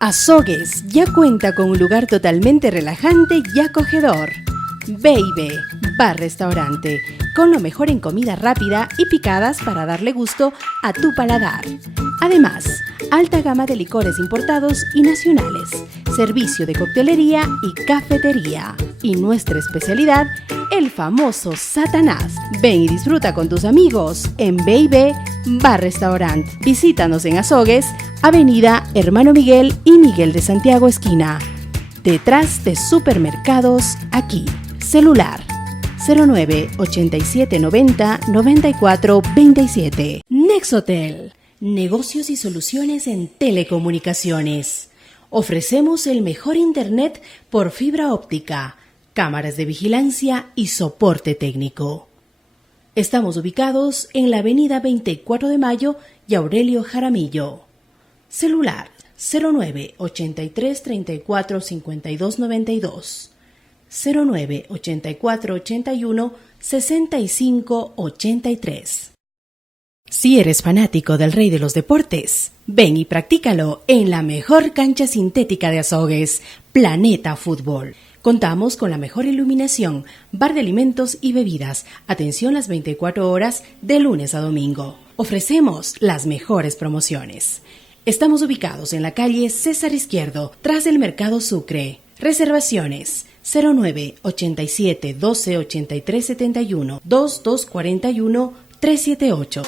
Azogues ya cuenta con un lugar totalmente relajante y acogedor. Baby, bar-restaurante, con lo mejor en comida rápida y picadas para darle gusto a tu paladar. Además, alta gama de licores importados y nacionales, servicio de coctelería y cafetería. Y nuestra especialidad, el famoso Satanás. Ven y disfruta con tus amigos en Baby Bar Restaurant. Visítanos en Azogues, Avenida Hermano Miguel y Miguel de Santiago esquina. Detrás de Supermercados Aquí. Celular 09 87 90 94 27. Nexotel. Negocios y soluciones en telecomunicaciones. Ofrecemos el mejor internet por fibra óptica, cámaras de vigilancia y soporte técnico. Estamos ubicados en la avenida 24 de Mayo y Aurelio Jaramillo. Celular 09 83 34 52 92. 09 84 81 65 83. Si eres fanático del rey de los deportes, ven y practícalo en la mejor cancha sintética de Azogues, Planeta Fútbol. Contamos con la mejor iluminación, bar de alimentos y bebidas, atención las 24 horas de lunes a domingo. Ofrecemos las mejores promociones. Estamos ubicados en la calle César Izquierdo, tras el Mercado Sucre. Reservaciones 09 87 12 83 71 2241 378.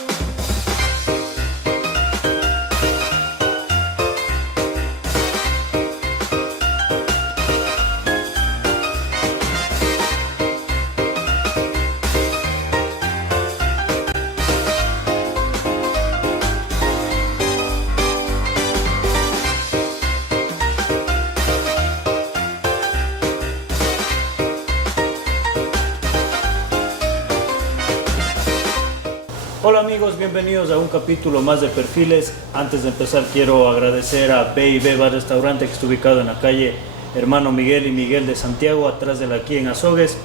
Hola amigos, bienvenidos a un capítulo más de Perfiles. Antes de empezar quiero agradecer a B&B Bar Restaurante, que está ubicado en la calle Hermano Miguel y Miguel de Santiago, atrás de la aquí en Azogues.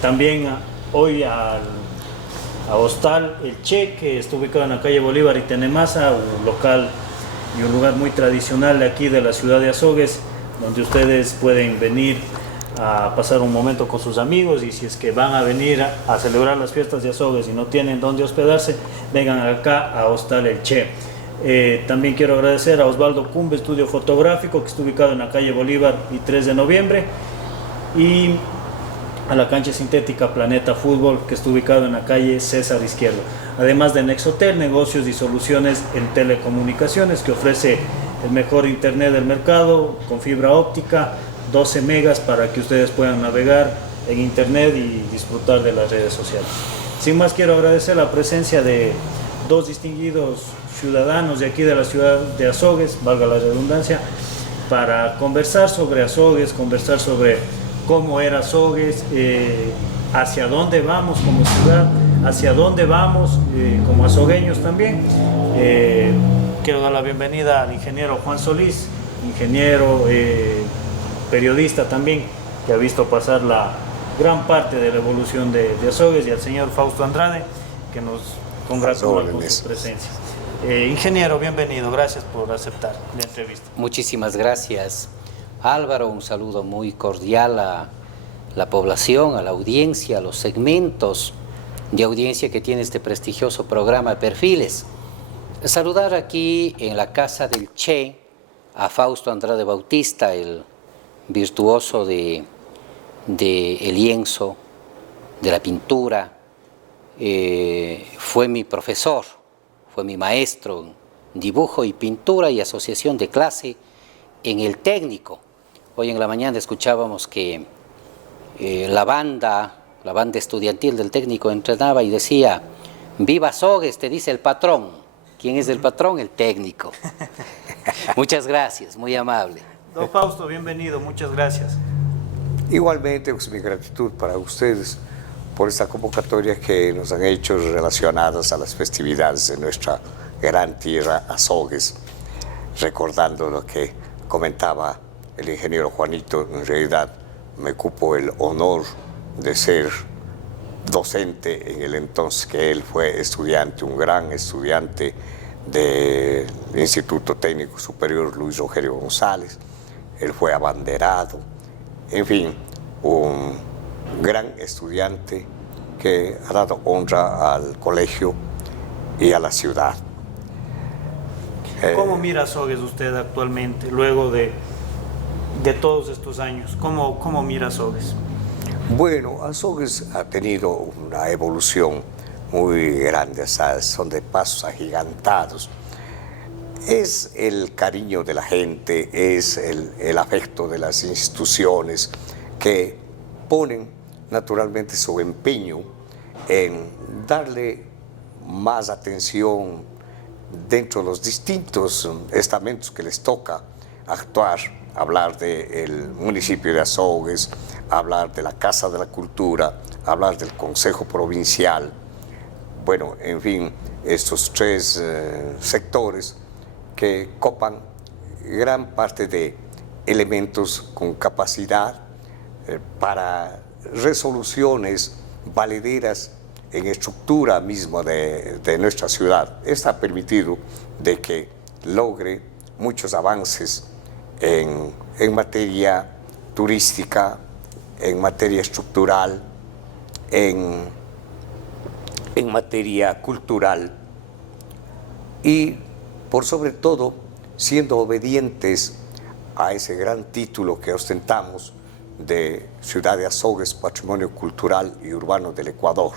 También hoy a Hostal El Che, que está ubicado en la calle Bolívar y Tenemaza, un local y un lugar muy tradicional de aquí de la ciudad de Azogues, donde ustedes pueden venir a pasar un momento con sus amigos, y si es que van a venir a celebrar las fiestas de Azogues y no tienen dónde hospedarse, vengan acá a Hostal El Che. También quiero agradecer a Osvaldo Cumbe, estudio fotográfico, que está ubicado en la calle Bolívar y 3 de noviembre, y a la cancha sintética Planeta Fútbol, que está ubicado en la calle César Izquierdo. Además de Nexotel, negocios y soluciones en telecomunicaciones, que ofrece el mejor internet del mercado con fibra óptica, 12 megas para que ustedes puedan navegar en internet y disfrutar de las redes sociales. Sin más, quiero agradecer la presencia de dos distinguidos ciudadanos de aquí de la ciudad de Azogues, valga la redundancia, para conversar sobre Azogues, conversar sobre cómo era Azogues, hacia dónde vamos como ciudad, hacia dónde vamos como azogueños también. Quiero dar la bienvenida al ingeniero Juan Solís, ingeniero, periodista también, que ha visto pasar la gran parte de la evolución de Azogues, y al señor Fausto Andrade, que nos congratula con su presencia. Ingeniero, bienvenido, gracias por aceptar la entrevista. Muchísimas gracias, Álvaro. Un saludo muy cordial a la población, a la audiencia, a los segmentos de audiencia que tiene este prestigioso programa Perfiles. Saludar aquí en la casa del Che a Fausto Andrade Bautista, el virtuoso de el lienzo, de la pintura. Fue mi profesor, fue mi maestro en dibujo y pintura y asociación de clase en el técnico. Hoy en la mañana escuchábamos que la banda estudiantil del técnico entrenaba y decía: viva Azogues, te dice el patrón. ¿Quién es el patrón? El técnico. Muchas gracias, muy amable. Don Fausto, bienvenido, muchas gracias. Igualmente, pues, mi gratitud para ustedes por esta convocatoria que nos han hecho relacionadas a las festividades de nuestra gran tierra Azogues. Recordando lo que comentaba el ingeniero Juanito, en realidad me cupo el honor de ser docente en el entonces que él fue estudiante, un gran estudiante del Instituto Técnico Superior Luis Rogelio González. Él fue abanderado, en fin, un gran estudiante que ha dado honra al colegio y a la ciudad. ¿Cómo mira Azogues usted actualmente, luego de todos estos años? ¿Cómo mira Azogues? Bueno, Azogues ha tenido una evolución muy grande, ¿sabes? Son de pasos agigantados. Es el cariño de la gente, es el afecto de las instituciones que ponen naturalmente su empeño en darle más atención dentro de los distintos estamentos que les toca actuar, hablar del municipio de Azogues, hablar de la Casa de la Cultura, hablar del Consejo Provincial. Bueno, en fin, estos tres sectores que copan gran parte de elementos con capacidad para resoluciones valederas en estructura misma de nuestra ciudad. Esto ha permitido de que logre muchos avances en materia turística, en materia estructural, en materia cultural y por sobre todo siendo obedientes a ese gran título que ostentamos de Ciudad de Azogues, Patrimonio Cultural y Urbano del Ecuador.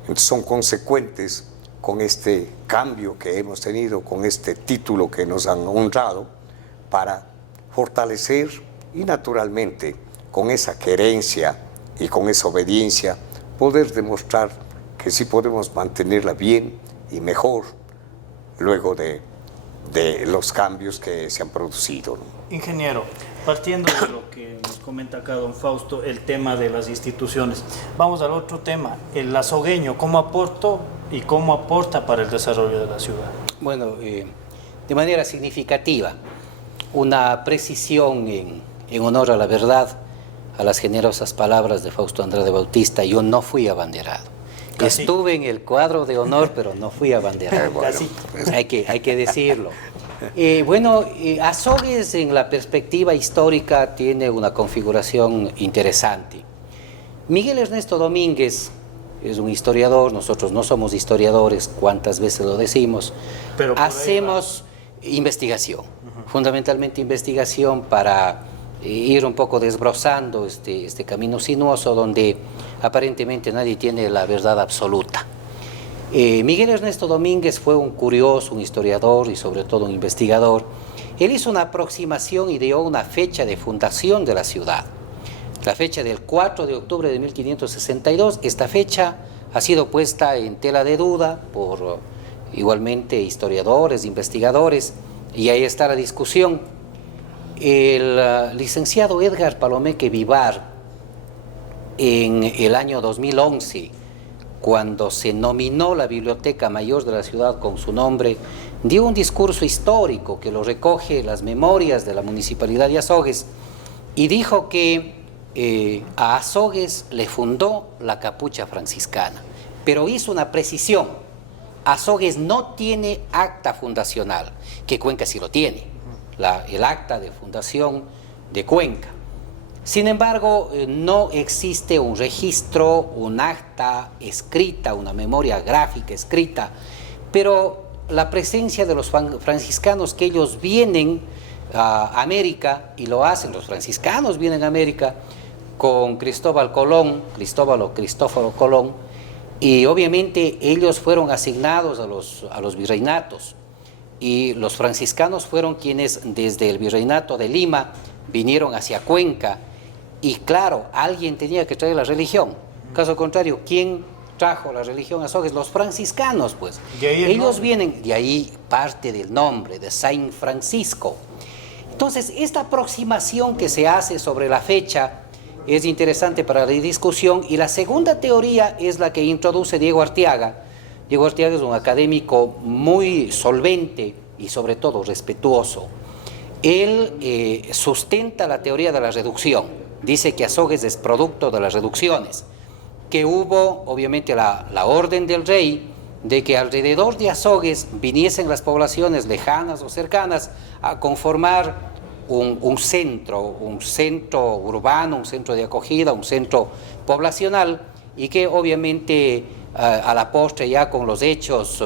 Entonces son consecuentes con este cambio que hemos tenido, con este título que nos han honrado, para fortalecer y naturalmente con esa querencia y con esa obediencia poder demostrar que sí podemos mantenerla bien y mejor luego de los cambios que se han producido, ¿no? Ingeniero, partiendo de lo que nos comenta acá don Fausto, el tema de las instituciones, vamos al otro tema, el azogueño, ¿cómo aportó y cómo aporta para el desarrollo de la ciudad? Bueno, de manera significativa, una precisión en honor a la verdad, a las generosas palabras de Fausto Andrade Bautista. Yo no fui abanderado. Casi. Estuve en el cuadro de honor, pero no fui abanderado. Bueno, Hay que decirlo. Azogues en la perspectiva histórica tiene una configuración interesante. Miguel Ernesto Domínguez es un historiador, nosotros no somos historiadores, cuántas veces lo decimos, Pero hacemos investigación, fundamentalmente investigación para ir un poco desbrozando este camino sinuoso donde aparentemente nadie tiene la verdad absoluta. Miguel Ernesto Domínguez fue un curioso, un historiador y sobre todo un investigador. Él hizo una aproximación y dio una fecha de fundación de la ciudad, la fecha del 4 de octubre de 1562. Esta fecha ha sido puesta en tela de duda por igualmente historiadores, investigadores, y ahí está la discusión. El licenciado Edgar Palomeque Vivar, en el año 2011, cuando se nominó la Biblioteca Mayor de la ciudad con su nombre, dio un discurso histórico que lo recoge las memorias de la Municipalidad de Azogues y dijo que a Azogues le fundó la capucha franciscana, pero hizo una precisión: Azogues no tiene acta fundacional, que Cuenca sí lo tiene, el acta de fundación de Cuenca. Sin embargo, no existe un registro, un acta escrita, una memoria gráfica escrita, pero la presencia de los franciscanos, que ellos vienen a América, y lo hacen, los franciscanos vienen a América con Cristóbal Cristóforo Colón, y obviamente ellos fueron asignados a los virreinatos, y los franciscanos fueron quienes desde el virreinato de Lima vinieron hacia Cuenca, y claro, alguien tenía que traer la religión. Caso contrario, ¿quién trajo la religión a Azogues? Los franciscanos, pues. Ellos vienen, de ahí parte del nombre, de Saint Francisco. Entonces, esta aproximación que se hace sobre la fecha es interesante para la discusión, y la segunda teoría es la que introduce Diego Arteaga. Diego Arteaga es un académico muy solvente y sobre todo respetuoso. Él sustenta la teoría de la reducción. Dice que Azogues es producto de las reducciones, que hubo obviamente la orden del rey, de que alrededor de Azogues viniesen las poblaciones lejanas o cercanas a conformar un centro urbano, un centro de acogida, un centro poblacional, y que obviamente a la postre, ya con los hechos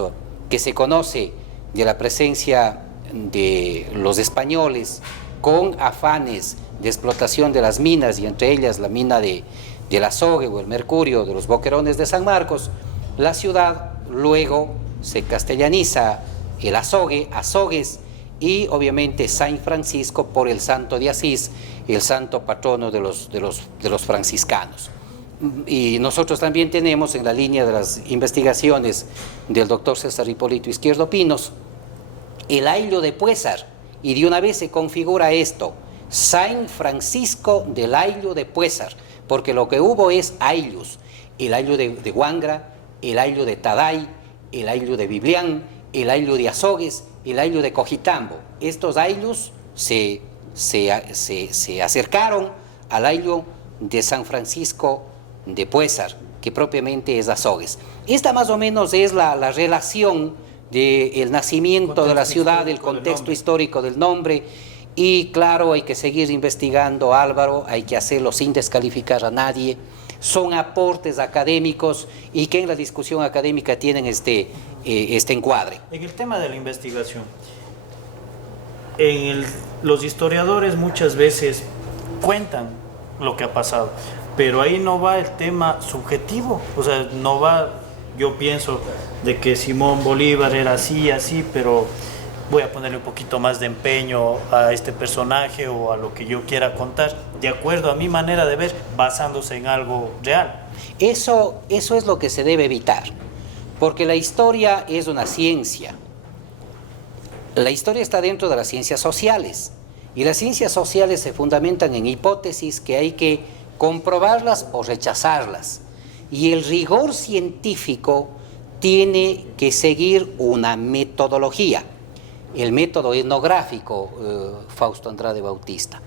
que se conoce de la presencia de los españoles con afanes de explotación de las minas, y entre ellas la mina del azogue o el mercurio de los boquerones de San Marcos, la ciudad luego se castellaniza el azogue, Azogues, y obviamente San Francisco por el santo de Asís, el santo patrono de los franciscanos. Y nosotros también tenemos en la línea de las investigaciones del doctor César Hipólito Izquierdo Pinos el ayllo de Puésar, y de una vez se configura esto: San Francisco del ayllo de Puésar, porque lo que hubo es ayllos: el ayllo de Huangra, el ayllo de Taday, el ayllo de Biblián, el ayllo de Azogues, el ayllo de Cojitambo. Estos ayllos se acercaron al ayllo de San Francisco de Puésar, que propiamente es Azogues. Esta más o menos es la relación del nacimiento de la ciudad, el contexto histórico del nombre. Y claro, hay que seguir investigando, Álvaro, hay que hacerlo sin descalificar a nadie. Son aportes académicos y que en la discusión académica tienen este encuadre. En el tema de la investigación, los historiadores muchas veces cuentan lo que ha pasado, pero ahí no va el tema subjetivo, o sea, no va, yo pienso de que Simón Bolívar era así, pero voy a ponerle un poquito más de empeño a este personaje o a lo que yo quiera contar, de acuerdo a mi manera de ver, basándose en algo real. Eso es lo que se debe evitar, porque la historia es una ciencia. La historia está dentro de las ciencias sociales, y las ciencias sociales se fundamentan en hipótesis que hay que comprobarlas o rechazarlas. Y el rigor científico tiene que seguir una metodología. El método etnográfico, Fausto Andrade Bautista.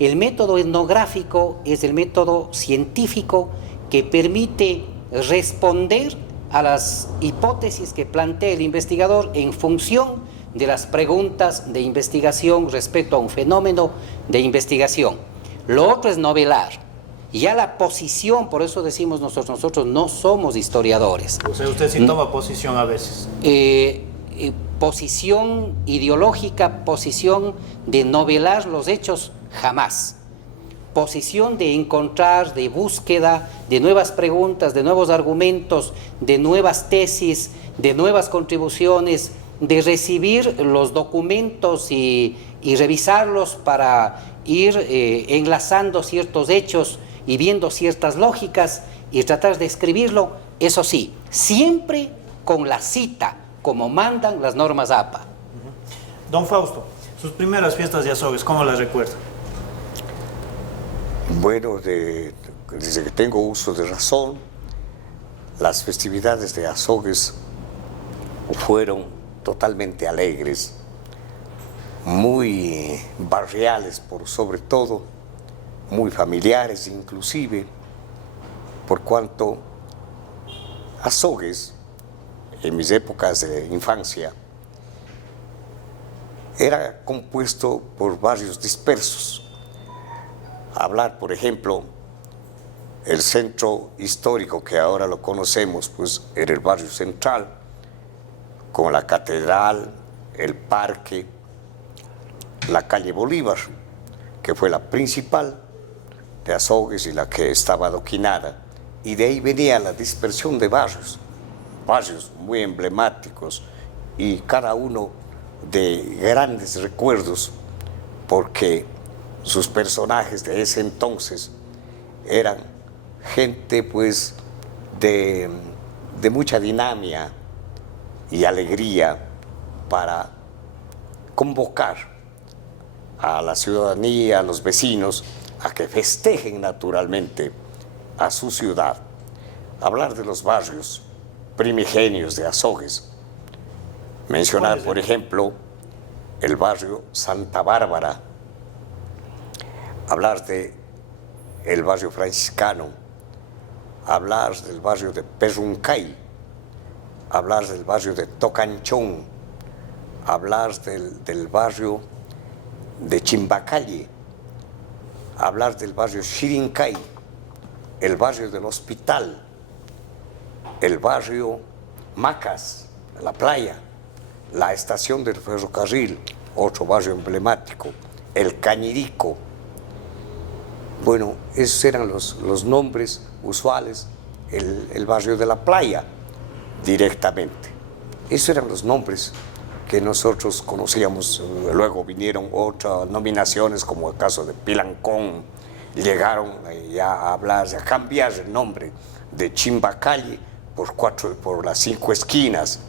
El método etnográfico es el método científico que permite responder a las hipótesis que plantea el investigador en función de las preguntas de investigación respecto a un fenómeno de investigación. Lo otro es novelar. Ya la posición, por eso decimos nosotros no somos historiadores. O sea, usted sí toma posición a veces. Posición ideológica, posición de novelar los hechos, jamás. Posición de encontrar, de búsqueda, de nuevas preguntas, de nuevos argumentos, de nuevas tesis, de nuevas contribuciones, de recibir los documentos y revisarlos para ir enlazando ciertos hechos y viendo ciertas lógicas y tratar de escribirlo, eso sí, siempre con la cita, como mandan las normas APA. Don Fausto, sus primeras fiestas de Azogues, ¿cómo las recuerda? Bueno, desde que tengo uso de razón, las festividades de Azogues fueron totalmente alegres, muy barriales por sobre todo, muy familiares inclusive, por cuanto Azogues, en mis épocas de infancia, era compuesto por barrios dispersos. Hablar, por ejemplo, el centro histórico que ahora lo conocemos, pues era el barrio central, con la catedral, el parque, la calle Bolívar, que fue la principal de Azogues y la que estaba adoquinada, y de ahí venía la dispersión de barrios muy emblemáticos y cada uno de grandes recuerdos, porque sus personajes de ese entonces eran gente pues de mucha dinámica y alegría para convocar a la ciudadanía, a los vecinos, a que festejen naturalmente a su ciudad. Hablar de los barrios primigenios de Azogues, mencionar por ejemplo el barrio Santa Bárbara, hablar de el barrio franciscano, hablar del barrio de Perruncay, hablar del barrio de Tocanchón, hablar del barrio de Chimbacalle, hablar del barrio Chirincay, el barrio del Hospital, el barrio Macas, la playa, la estación del ferrocarril, otro barrio emblemático, el Cañirico. Bueno, esos eran los nombres usuales, el barrio de la playa, directamente. Esos eran los nombres que nosotros conocíamos. Luego vinieron otras nominaciones, como el caso de Pilancón, llegaron ya a hablar, a cambiar el nombre de Chimbacalle por las 5 esquinas,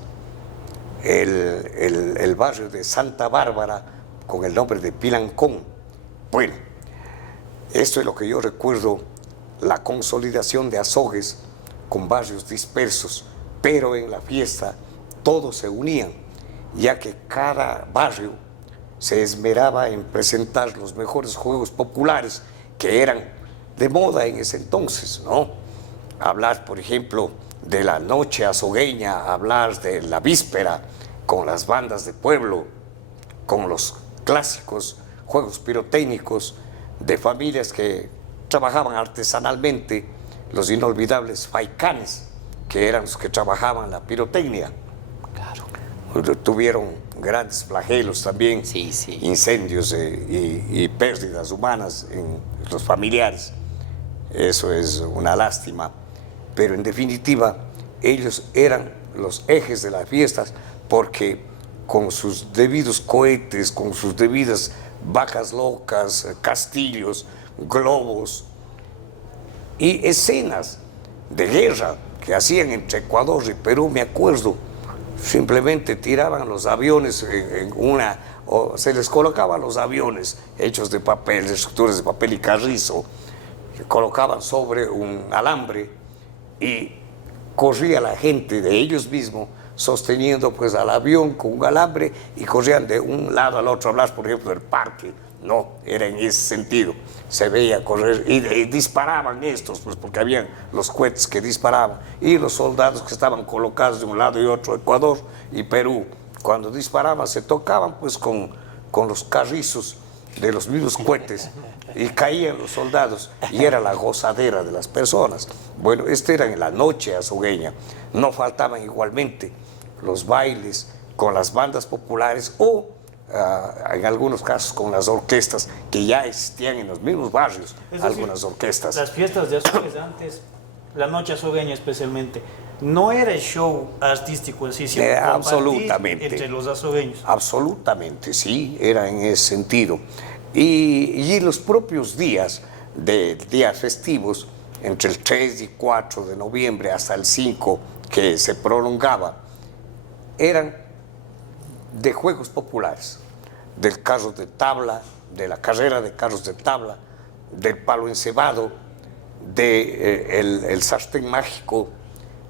el barrio de Santa Bárbara con el nombre de Pilancón. Bueno, esto es lo que yo recuerdo, la consolidación de Azogues con barrios dispersos, pero en la fiesta todos se unían, ya que cada barrio se esmeraba en presentar los mejores juegos populares que eran de moda en ese entonces, ¿no? Hablar, por ejemplo, de la noche azogueña, hablar de la víspera con las bandas de pueblo, con los clásicos juegos pirotécnicos de familias que trabajaban artesanalmente, los inolvidables faicanes, que eran los que trabajaban la pirotecnia. Claro. Tuvieron grandes flagelos también, sí, sí. Incendios y pérdidas humanas en los familiares. Eso es una lástima, pero en definitiva ellos eran los ejes de las fiestas, porque con sus debidos cohetes, con sus debidas vacas locas, castillos, globos y escenas de guerra que hacían entre Ecuador y Perú, me acuerdo, simplemente tiraban los aviones o se les colocaban los aviones hechos de papel, de estructuras de papel y carrizo, se colocaban sobre un alambre y corría la gente de ellos mismos sosteniendo pues al avión con un alambre y corrían de un lado al otro. Hablar, por ejemplo, del parque, no, era en ese sentido, se veía correr y disparaban estos, pues porque habían los cohetes que disparaban y los soldados que estaban colocados de un lado y otro, Ecuador y Perú, cuando disparaban se tocaban pues con los carrizos de los mismos cohetes y caían los soldados y era la gozadera de las personas. Bueno, era en la noche azogueña. No faltaban igualmente los bailes con las bandas populares o en algunos casos con las orquestas que ya existían en los mismos barrios, algunas orquestas. Las fiestas de Azogues antes, la noche azogueña especialmente, no era el show artístico así, sino absolutamente entre los azogueños. Absolutamente, sí, era en ese sentido. Y los propios días festivos, entre el 3 y 4 de noviembre hasta el 5, que se prolongaba, eran de juegos populares, del carro de tabla, de la carrera de carros de tabla, del palo encebado, el sartén mágico,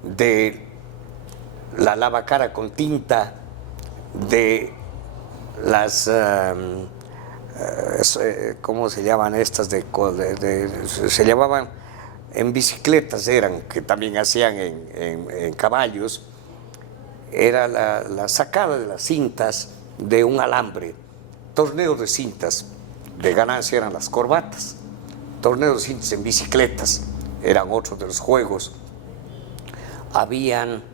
de la lavacara con tinta, de las, ¿cómo se llaman estas? Se llamaban en bicicletas, eran, que también hacían en caballos. Era la sacada de las cintas de un alambre, torneo de cintas, de ganancia eran las corbatas, torneo de cintas en bicicletas, eran otros de los juegos. Habían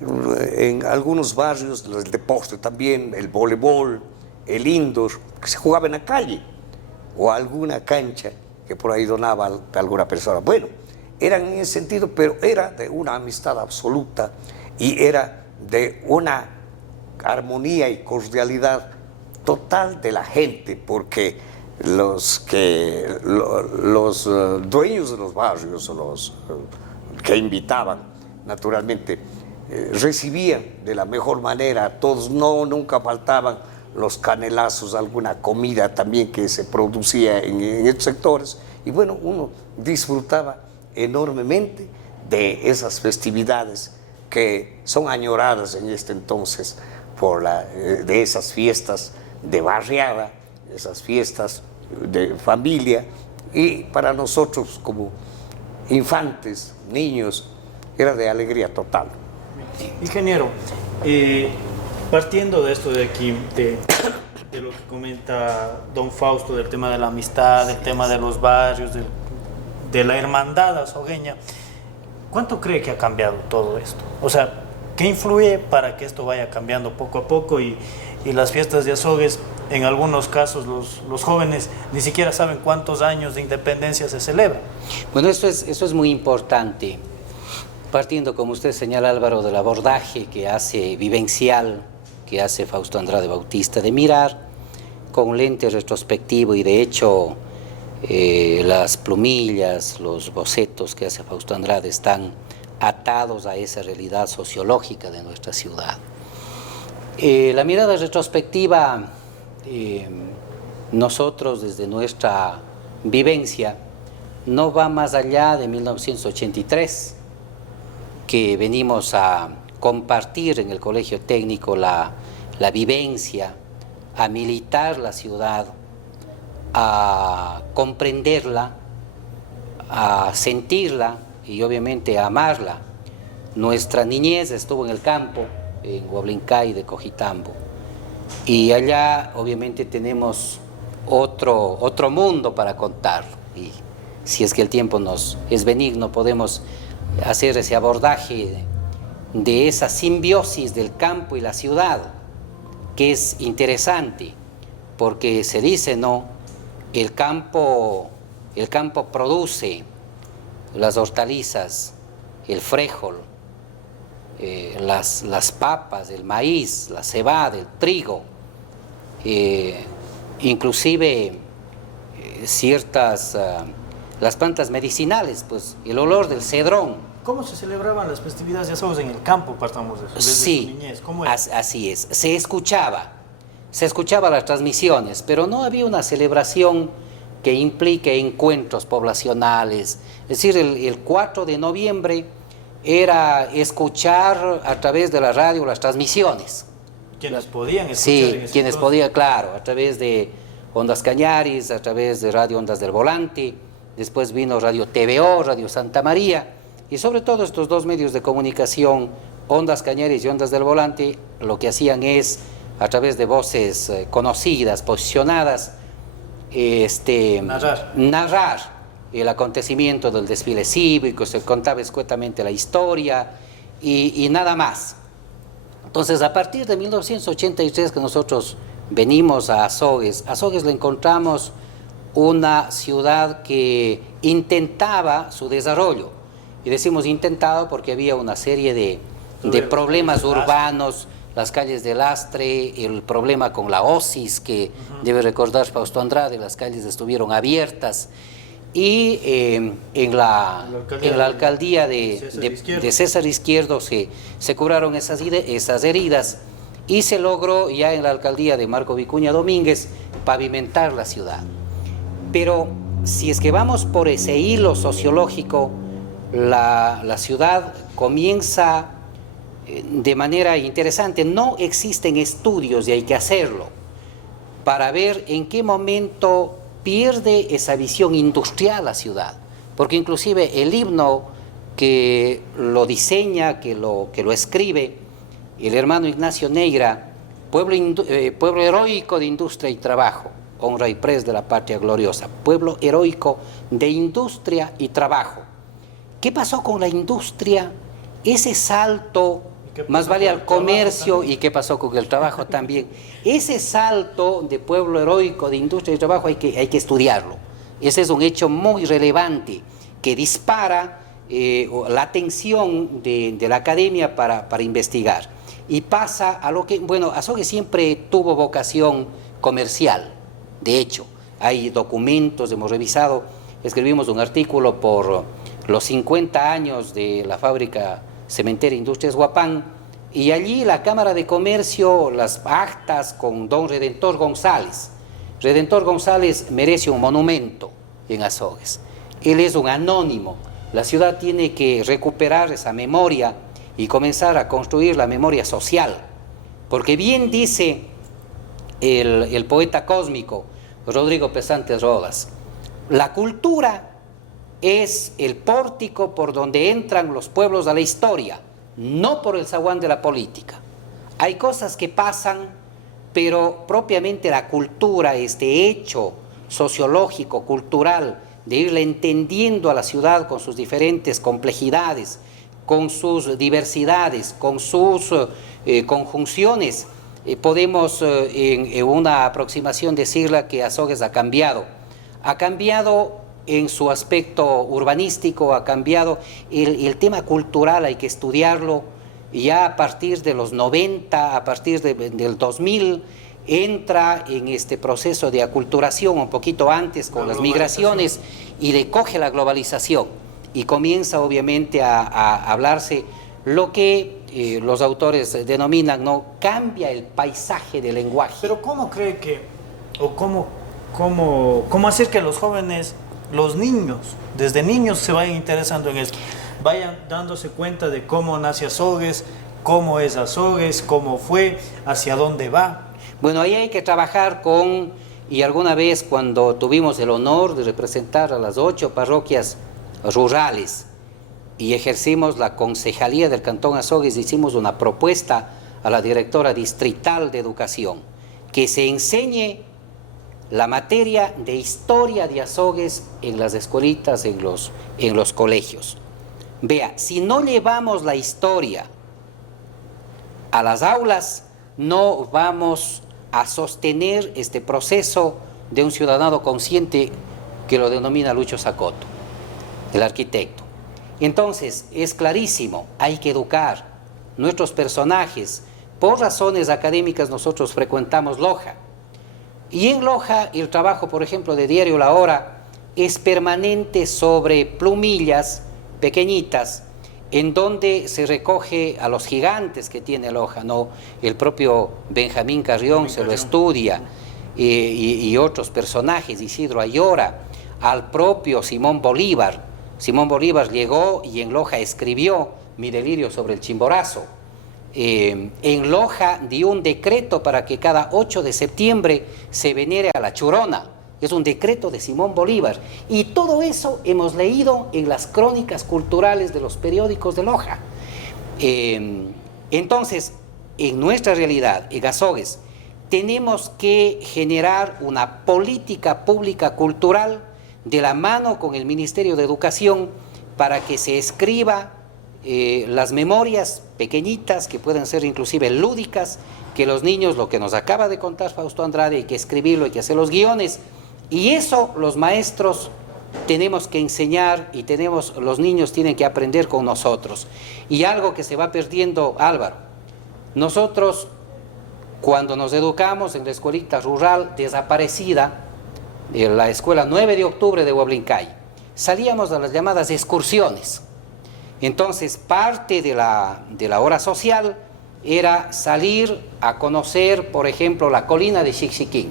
en algunos barrios el deporte también, el voleibol, el indoor, que se jugaba en la calle, o alguna cancha que por ahí donaba alguna persona. Bueno, eran en ese sentido, pero era de una amistad absoluta y era de una armonía y cordialidad total de la gente, porque los dueños de los barrios, los que invitaban, naturalmente, recibían de la mejor manera a todos, nunca faltaban los canelazos, alguna comida también que se producía en estos sectores, y bueno, uno disfrutaba enormemente de esas festividades que son añoradas en este entonces de esas fiestas de barriada, esas fiestas de familia, y para nosotros como infantes, niños, era de alegría total. Ingeniero, partiendo de esto de aquí, de lo que comenta don Fausto, del tema de la amistad, del tema de los barrios, de la hermandad azogueña, ¿cuánto cree que ha cambiado todo esto? O sea, ¿qué influye para que esto vaya cambiando poco a poco y las fiestas de Azogues, en algunos casos los jóvenes ni siquiera saben cuántos años de independencia se celebran? Bueno, eso es muy importante. Partiendo, como usted señala, Álvaro, del abordaje que hace vivencial, que hace Fausto Andrade Bautista, de mirar con lente retrospectivo, y de hecho las plumillas, los bocetos que hace Fausto Andrade están atados a esa realidad sociológica de nuestra ciudad. La mirada retrospectiva, nosotros desde nuestra vivencia, no va más allá de 1983, que venimos a compartir en el Colegio Técnico la vivencia, a militar la ciudad, a comprenderla, a sentirla y obviamente a amarla. Nuestra niñez estuvo en el campo, en Huablincay de Cojitambo, y allá obviamente tenemos otro mundo para contar, y si es que el tiempo nos es benigno podemos hacer ese abordaje de esa simbiosis del campo y la ciudad, que es interesante, porque se dice, ¿no?, el campo produce las hortalizas, el frijol, las papas, el maíz, la cebada, el trigo, inclusive ciertas, las plantas medicinales, pues el olor del cedrón. ¿Cómo se celebraban las festividades de Azogues en el campo? Partamos de eso, desde su niñez. ¿Cómo era? Así es, se escuchaba las transmisiones, pero no había una celebración que implique encuentros poblacionales. Es decir, el 4 de noviembre era escuchar a través de la radio las transmisiones. Quienes podían escuchar. Sí, quienes podían, claro, a través de Ondas Cañaris, a través de Radio Ondas del Volante, después vino Radio TVO, Radio Santa María, y sobre todo estos dos medios de comunicación, Ondas Cañaris y Ondas del Volante, lo que hacían es, a través de voces conocidas, posicionadas, narrar el acontecimiento del desfile cívico, se contaba escuetamente la historia y nada más. Entonces, a partir de 1983 que nosotros venimos a Azogues le encontramos una ciudad que intentaba su desarrollo. Y decimos intentado porque había una serie de problemas urbanos, las calles de lastre, el problema con la OSIS, que debe recordar Fausto Andrade, las calles estuvieron abiertas. Y en la alcaldía de César Izquierdo se curaron esas heridas y se logró ya en la alcaldía de Marco Vicuña Domínguez pavimentar la ciudad. Pero si es que vamos por ese hilo sociológico, la ciudad comienza de manera interesante. No existen estudios y hay que hacerlo para ver en qué momento pierde esa visión industrial la ciudad, porque inclusive el himno que lo diseña, que lo escribe el hermano Ignacio Neira, pueblo heroico de industria y trabajo, honra y pres de la patria gloriosa, pueblo heroico de industria y trabajo. ¿Qué pasó con la industria? Ese salto, más vale al comercio, y qué pasó con el trabajo también. Ese salto de pueblo heroico, de industria y trabajo hay que estudiarlo. Ese es un hecho muy relevante que dispara la atención de la academia para investigar. Y pasa a lo que, bueno, Azogues siempre tuvo vocación comercial. De hecho, hay documentos, hemos revisado, escribimos un artículo por los 50 años de la fábrica cementera Industrias Huapán, y allí la Cámara de Comercio, las actas con don Redentor González. Redentor González merece un monumento en Azogues. Él es un anónimo. La ciudad tiene que recuperar esa memoria y comenzar a construir la memoria social. Porque bien dice el poeta cósmico Rodrigo Pesante Rodas, la cultura es el pórtico por donde entran los pueblos a la historia. no por el zaguán de la política. Hay cosas que pasan, pero propiamente la cultura, este hecho sociológico, cultural, de irle entendiendo a la ciudad con sus diferentes complejidades, con sus diversidades, con sus conjunciones, podemos en una aproximación decirla que Azogues ha cambiado en su aspecto urbanístico, ha cambiado el tema cultural, hay que estudiarlo ya a partir de los 90, a partir del 2000, entra en este proceso de aculturación un poquito antes con las migraciones y le coge la globalización y comienza obviamente a hablarse lo que los autores denominan, ¿no?, cambia el paisaje del lenguaje. Pero ¿cómo cree que, o cómo hacer que los jóvenes, los niños, desde niños se vayan interesando en esto, vayan dándose cuenta de cómo nace Azogues, cómo es Azogues, cómo fue, hacia dónde va? Bueno, ahí hay que trabajar con, y alguna vez cuando tuvimos el honor de representar a las 8 parroquias rurales y ejercimos la concejalía del Cantón Azogues, hicimos una propuesta a la directora distrital de educación, que se enseñe la materia de historia de Azogues en las escuelitas, en los colegios. Vea, si no llevamos la historia a las aulas, no vamos a sostener este proceso de un ciudadano consciente que lo denomina Lucho Sacoto, el arquitecto. Entonces, es clarísimo, hay que educar nuestros personajes. Por razones académicas nosotros frecuentamos Loja. Y en Loja el trabajo, por ejemplo, de Diario La Hora es permanente sobre plumillas pequeñitas en donde se recoge a los gigantes que tiene Loja, ¿no? El propio Benjamín Carrión se lo estudia, y otros personajes, Isidro Ayora, al propio Simón Bolívar. Simón Bolívar llegó y en Loja escribió Mi delirio sobre el Chimborazo. En Loja dio un decreto para que cada 8 de septiembre se venere a la Churona. Es un decreto de Simón Bolívar. Y todo eso hemos leído en las crónicas culturales de los periódicos de Loja. Entonces, en nuestra realidad, en Azogues, tenemos que generar una política pública cultural de la mano con el Ministerio de Educación para que se escriba las memorias pequeñitas, que pueden ser inclusive lúdicas, que los niños, lo que nos acaba de contar Fausto Andrade, hay que escribirlo, hay que hacer los guiones, y eso los maestros tenemos que enseñar y los niños tienen que aprender con nosotros. Y algo que se va perdiendo, Álvaro, nosotros cuando nos educamos en la escuelita rural desaparecida, en la escuela 9 de octubre de Huablincay, salíamos a las llamadas excursiones. Entonces, parte de la hora social era salir a conocer, por ejemplo, la colina de Xixiquín.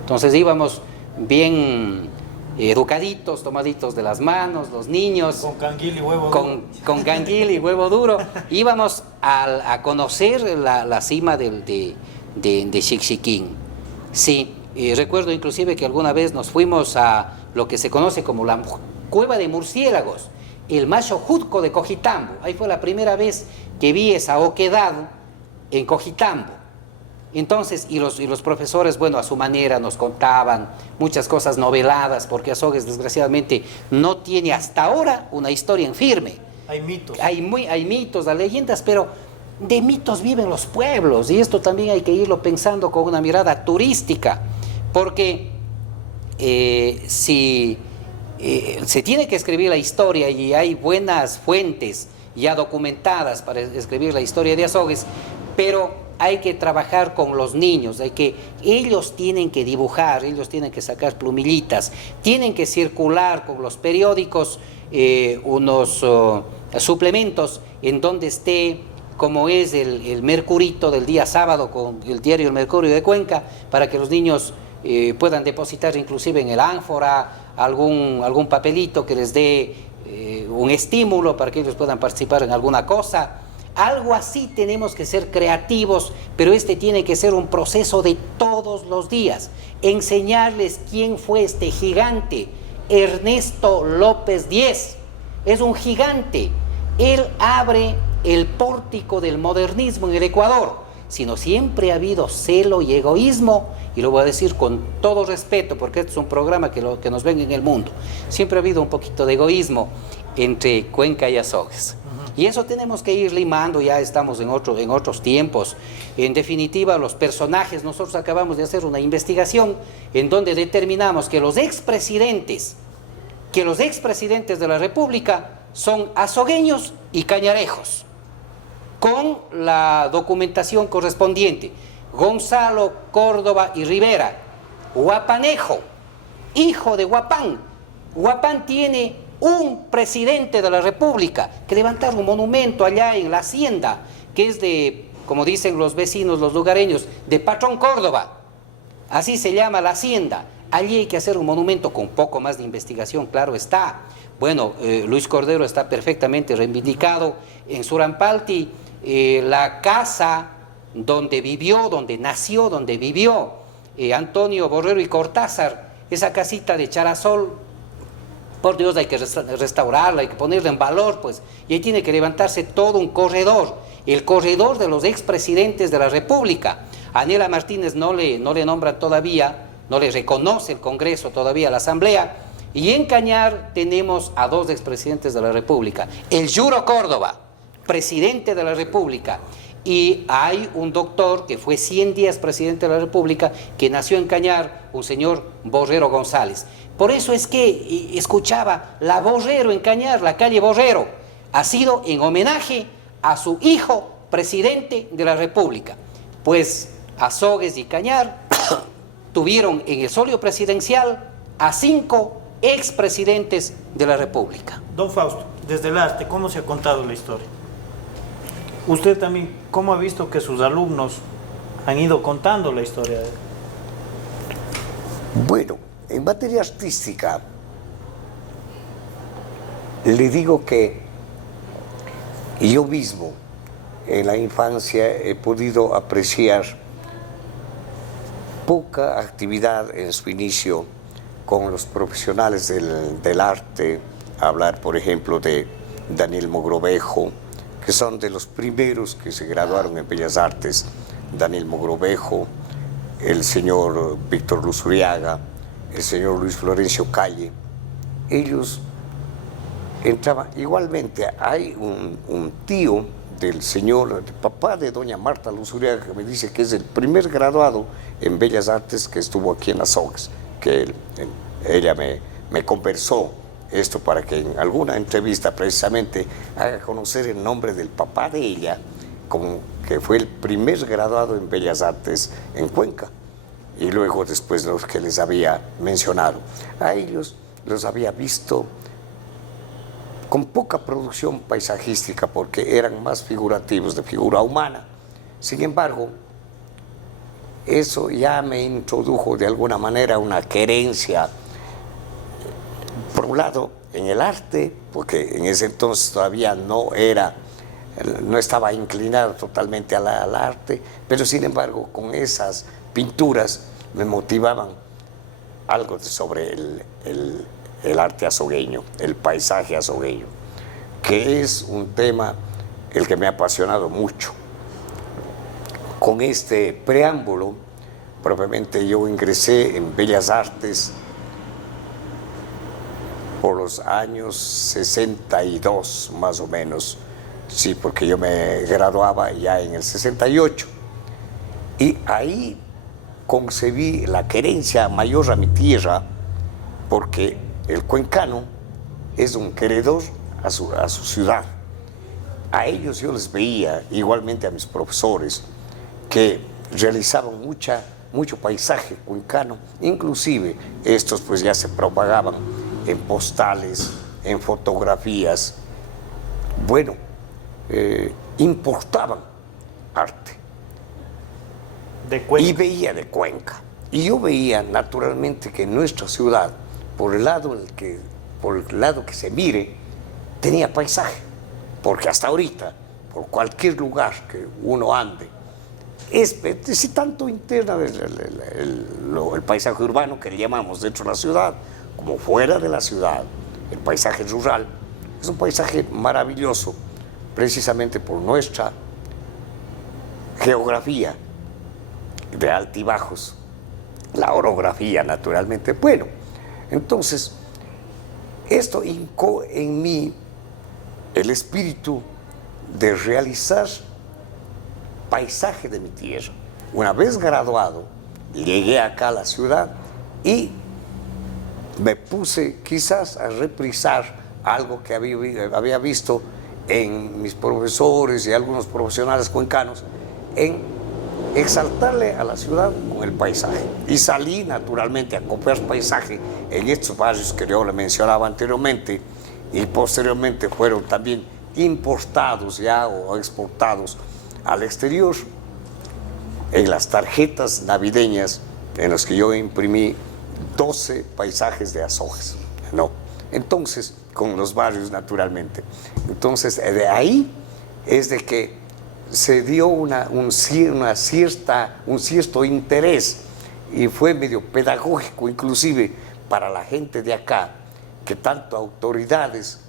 Entonces íbamos bien educaditos, tomaditos de las manos, los niños. Con canguil y huevo duro. Con canguil y huevo duro. Íbamos a conocer la cima de Xixiquín. Sí, recuerdo inclusive que alguna vez nos fuimos a lo que se conoce como la cueva de murciélagos, el Macho Jutco de Cojitambo. Ahí fue la primera vez que vi esa oquedad en Cojitambo. Entonces, y los profesores, bueno, a su manera nos contaban muchas cosas noveladas, porque Azogues desgraciadamente no tiene hasta ahora una historia en firme. Hay mitos. Hay mitos, hay leyendas, pero de mitos viven los pueblos, y esto también hay que irlo pensando con una mirada turística, porque si se tiene que escribir la historia y hay buenas fuentes ya documentadas para escribir la historia de Azogues, pero hay que trabajar con los niños, ellos tienen que dibujar, ellos tienen que sacar plumillitas, tienen que circular con los periódicos unos suplementos en donde esté, como es el Mercurito del día sábado con el diario El Mercurio de Cuenca, para que los niños puedan depositar inclusive en el ánfora algún papelito que les dé un estímulo para que ellos puedan participar en alguna cosa. Algo así tenemos que ser creativos, pero tiene que ser un proceso de todos los días. Enseñarles quién fue este gigante, Ernesto López Díez. Es un gigante. Él abre el pórtico del modernismo en el Ecuador, sino siempre ha habido celo y egoísmo, y lo voy a decir con todo respeto, porque este es un programa que nos ven en el mundo. Siempre ha habido un poquito de egoísmo entre Cuenca y Azogues. Y eso tenemos que ir limando, ya estamos en otros tiempos. En definitiva, los personajes, nosotros acabamos de hacer una investigación en donde determinamos que los expresidentes de la República son azogueños y cañarejos, con la documentación correspondiente. Gonzalo Córdoba y Rivera, guapanejo, hijo de Guapán. Guapán tiene un presidente de la República que levantar un monumento allá en la hacienda, que es de, como dicen los vecinos, los lugareños, de Patrón Córdoba. Así se llama la hacienda. Allí hay que hacer un monumento con poco más de investigación, claro está. Bueno, Luis Cordero está perfectamente reivindicado. En Surampalti, la casa donde vivió, donde nació, donde vivió Antonio Borrero y Cortázar, esa casita de Charasol, por Dios, hay que restaurarla, hay que ponerla en valor, pues, y ahí tiene que levantarse todo un corredor, el corredor de los expresidentes de la República. A Anhela Martínez no le nombran todavía, no le reconoce el Congreso todavía, la Asamblea, y en Cañar tenemos a dos expresidentes de la República, el Yuro Córdoba, presidente de la República, y hay un doctor que fue 100 días presidente de la República, que nació en Cañar, un señor Borrero González. Por eso es que escuchaba la Borrero en Cañar, la calle Borrero, ha sido en homenaje a su hijo presidente de la República. Pues Azogues y Cañar tuvieron en el solio presidencial a 5 expresidentes de la República. Don Fausto, desde el arte, ¿cómo se ha contado la historia? Usted también, ¿cómo ha visto que sus alumnos han ido contando la historia? Bueno, en materia artística, le digo que yo mismo en la infancia he podido apreciar poca actividad en su inicio con los profesionales del arte, hablar por ejemplo de Daniel Mogrovejo, que son de los primeros que se graduaron en Bellas Artes, Daniel Mogrovejo, el señor Víctor Luzuriaga, el señor Luis Florencio Calle. Ellos entraban, igualmente hay un tío del señor, el papá de doña Marta Luzuriaga, que me dice que es el primer graduado en Bellas Artes que estuvo aquí en Azogues, que ella me conversó esto para que en alguna entrevista precisamente haga conocer el nombre del papá de ella, como que fue el primer graduado en Bellas Artes en Cuenca, y luego después los que les había mencionado. A ellos los había visto con poca producción paisajística porque eran más figurativos, de figura humana. Sin embargo, eso ya me introdujo de alguna manera una querencia, por un lado, en el arte, porque en ese entonces todavía no estaba inclinado totalmente al arte, pero sin embargo con esas pinturas me motivaban algo sobre el arte azogueño, el paisaje azogueño, que es un tema el que me ha apasionado mucho. Con este preámbulo, propiamente yo ingresé en Bellas Artes por los años 62 más o menos, sí, porque yo me graduaba ya en el 68, y ahí concebí la querencia mayor a mi tierra, porque el cuencano es un queredor a su ciudad. A ellos yo les veía, igualmente a mis profesores, que realizaban mucho paisaje cuencano, inclusive estos pues ya se propagaban en postales, en fotografías. Bueno, importaban arte. De Cuenca. Y veía de Cuenca. Y yo veía naturalmente que nuestra ciudad, por el lado que se mire, tenía paisaje. Porque hasta ahorita, por cualquier lugar que uno ande, es tanto interna el paisaje urbano que le llamamos dentro de la ciudad, como fuera de la ciudad, el paisaje rural, es un paisaje maravilloso, precisamente por nuestra geografía de altibajos, la orografía naturalmente. Bueno, entonces, esto hincó en mí el espíritu de realizar paisaje de mi tierra. Una vez graduado, llegué acá a la ciudad y me puse quizás a reprisar algo que había visto en mis profesores y algunos profesionales cuencanos, en exaltarle a la ciudad con el paisaje. Y salí naturalmente a copiar paisaje en estos barrios que yo le mencionaba anteriormente, y posteriormente fueron también importados ya o exportados al exterior en las tarjetas navideñas en las que yo imprimí 12 paisajes de Azogues, ¿no? Entonces, con los barrios naturalmente. Entonces, de ahí es de que se dio un cierto interés, y fue medio pedagógico inclusive para la gente de acá, que tanto autoridades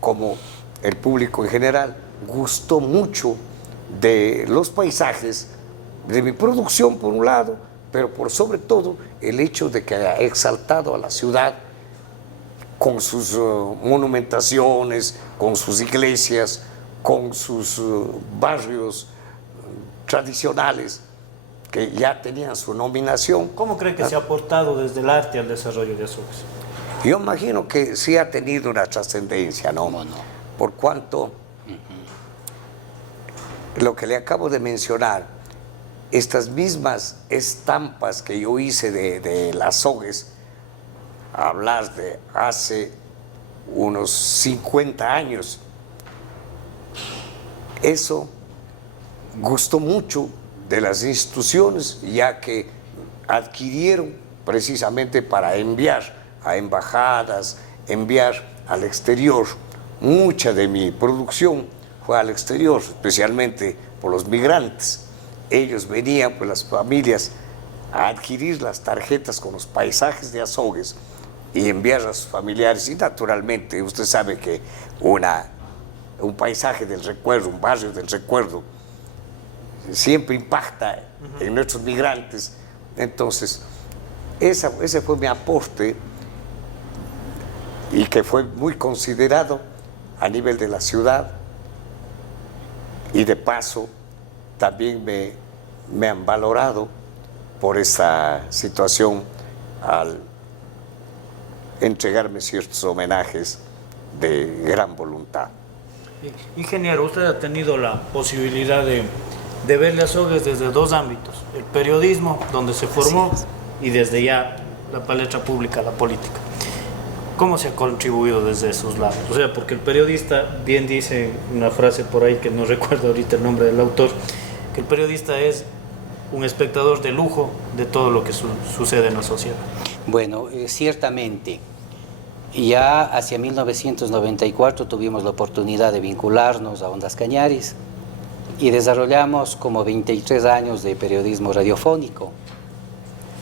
como el público en general gustó mucho de los paisajes, de mi producción por un lado, pero por sobre todo el hecho de que haya exaltado a la ciudad con sus monumentaciones, con sus iglesias, con sus barrios tradicionales que ya tenían su nominación. ¿Cómo cree que se ha aportado desde el arte al desarrollo de Azogues? Yo imagino que sí ha tenido una trascendencia, ¿no? ¿Cómo no? Por cuanto lo que le acabo de mencionar, estas mismas estampas que yo hice de las Azogues, hablar de hace unos 50 años, eso gustó mucho de las instituciones, ya que adquirieron precisamente para enviar a embajadas, enviar al exterior. Mucha de mi producción fue al exterior, especialmente por los migrantes. Ellos venían, pues las familias, a adquirir las tarjetas con los paisajes de Azogues y enviar a sus familiares. Y naturalmente, usted sabe que un paisaje del recuerdo, un barrio del recuerdo, siempre impacta en nuestros migrantes. Entonces, ese fue mi aporte, y que fue muy considerado a nivel de la ciudad, y de paso también me han valorado por esa situación al entregarme ciertos homenajes de gran voluntad. Ingeniero, usted ha tenido la posibilidad de verle a Azogues desde dos ámbitos: el periodismo, donde se formó, y desde ya la palestra pública, la política. ¿Cómo se ha contribuido desde esos lados? O sea, porque el periodista, bien dice una frase por ahí que no recuerdo ahorita el nombre del autor, que el periodista es un espectador de lujo de todo lo que sucede en la sociedad. Bueno, ciertamente, ya hacia 1994 tuvimos la oportunidad de vincularnos a Ondas Cañaris y desarrollamos como 23 años de periodismo radiofónico.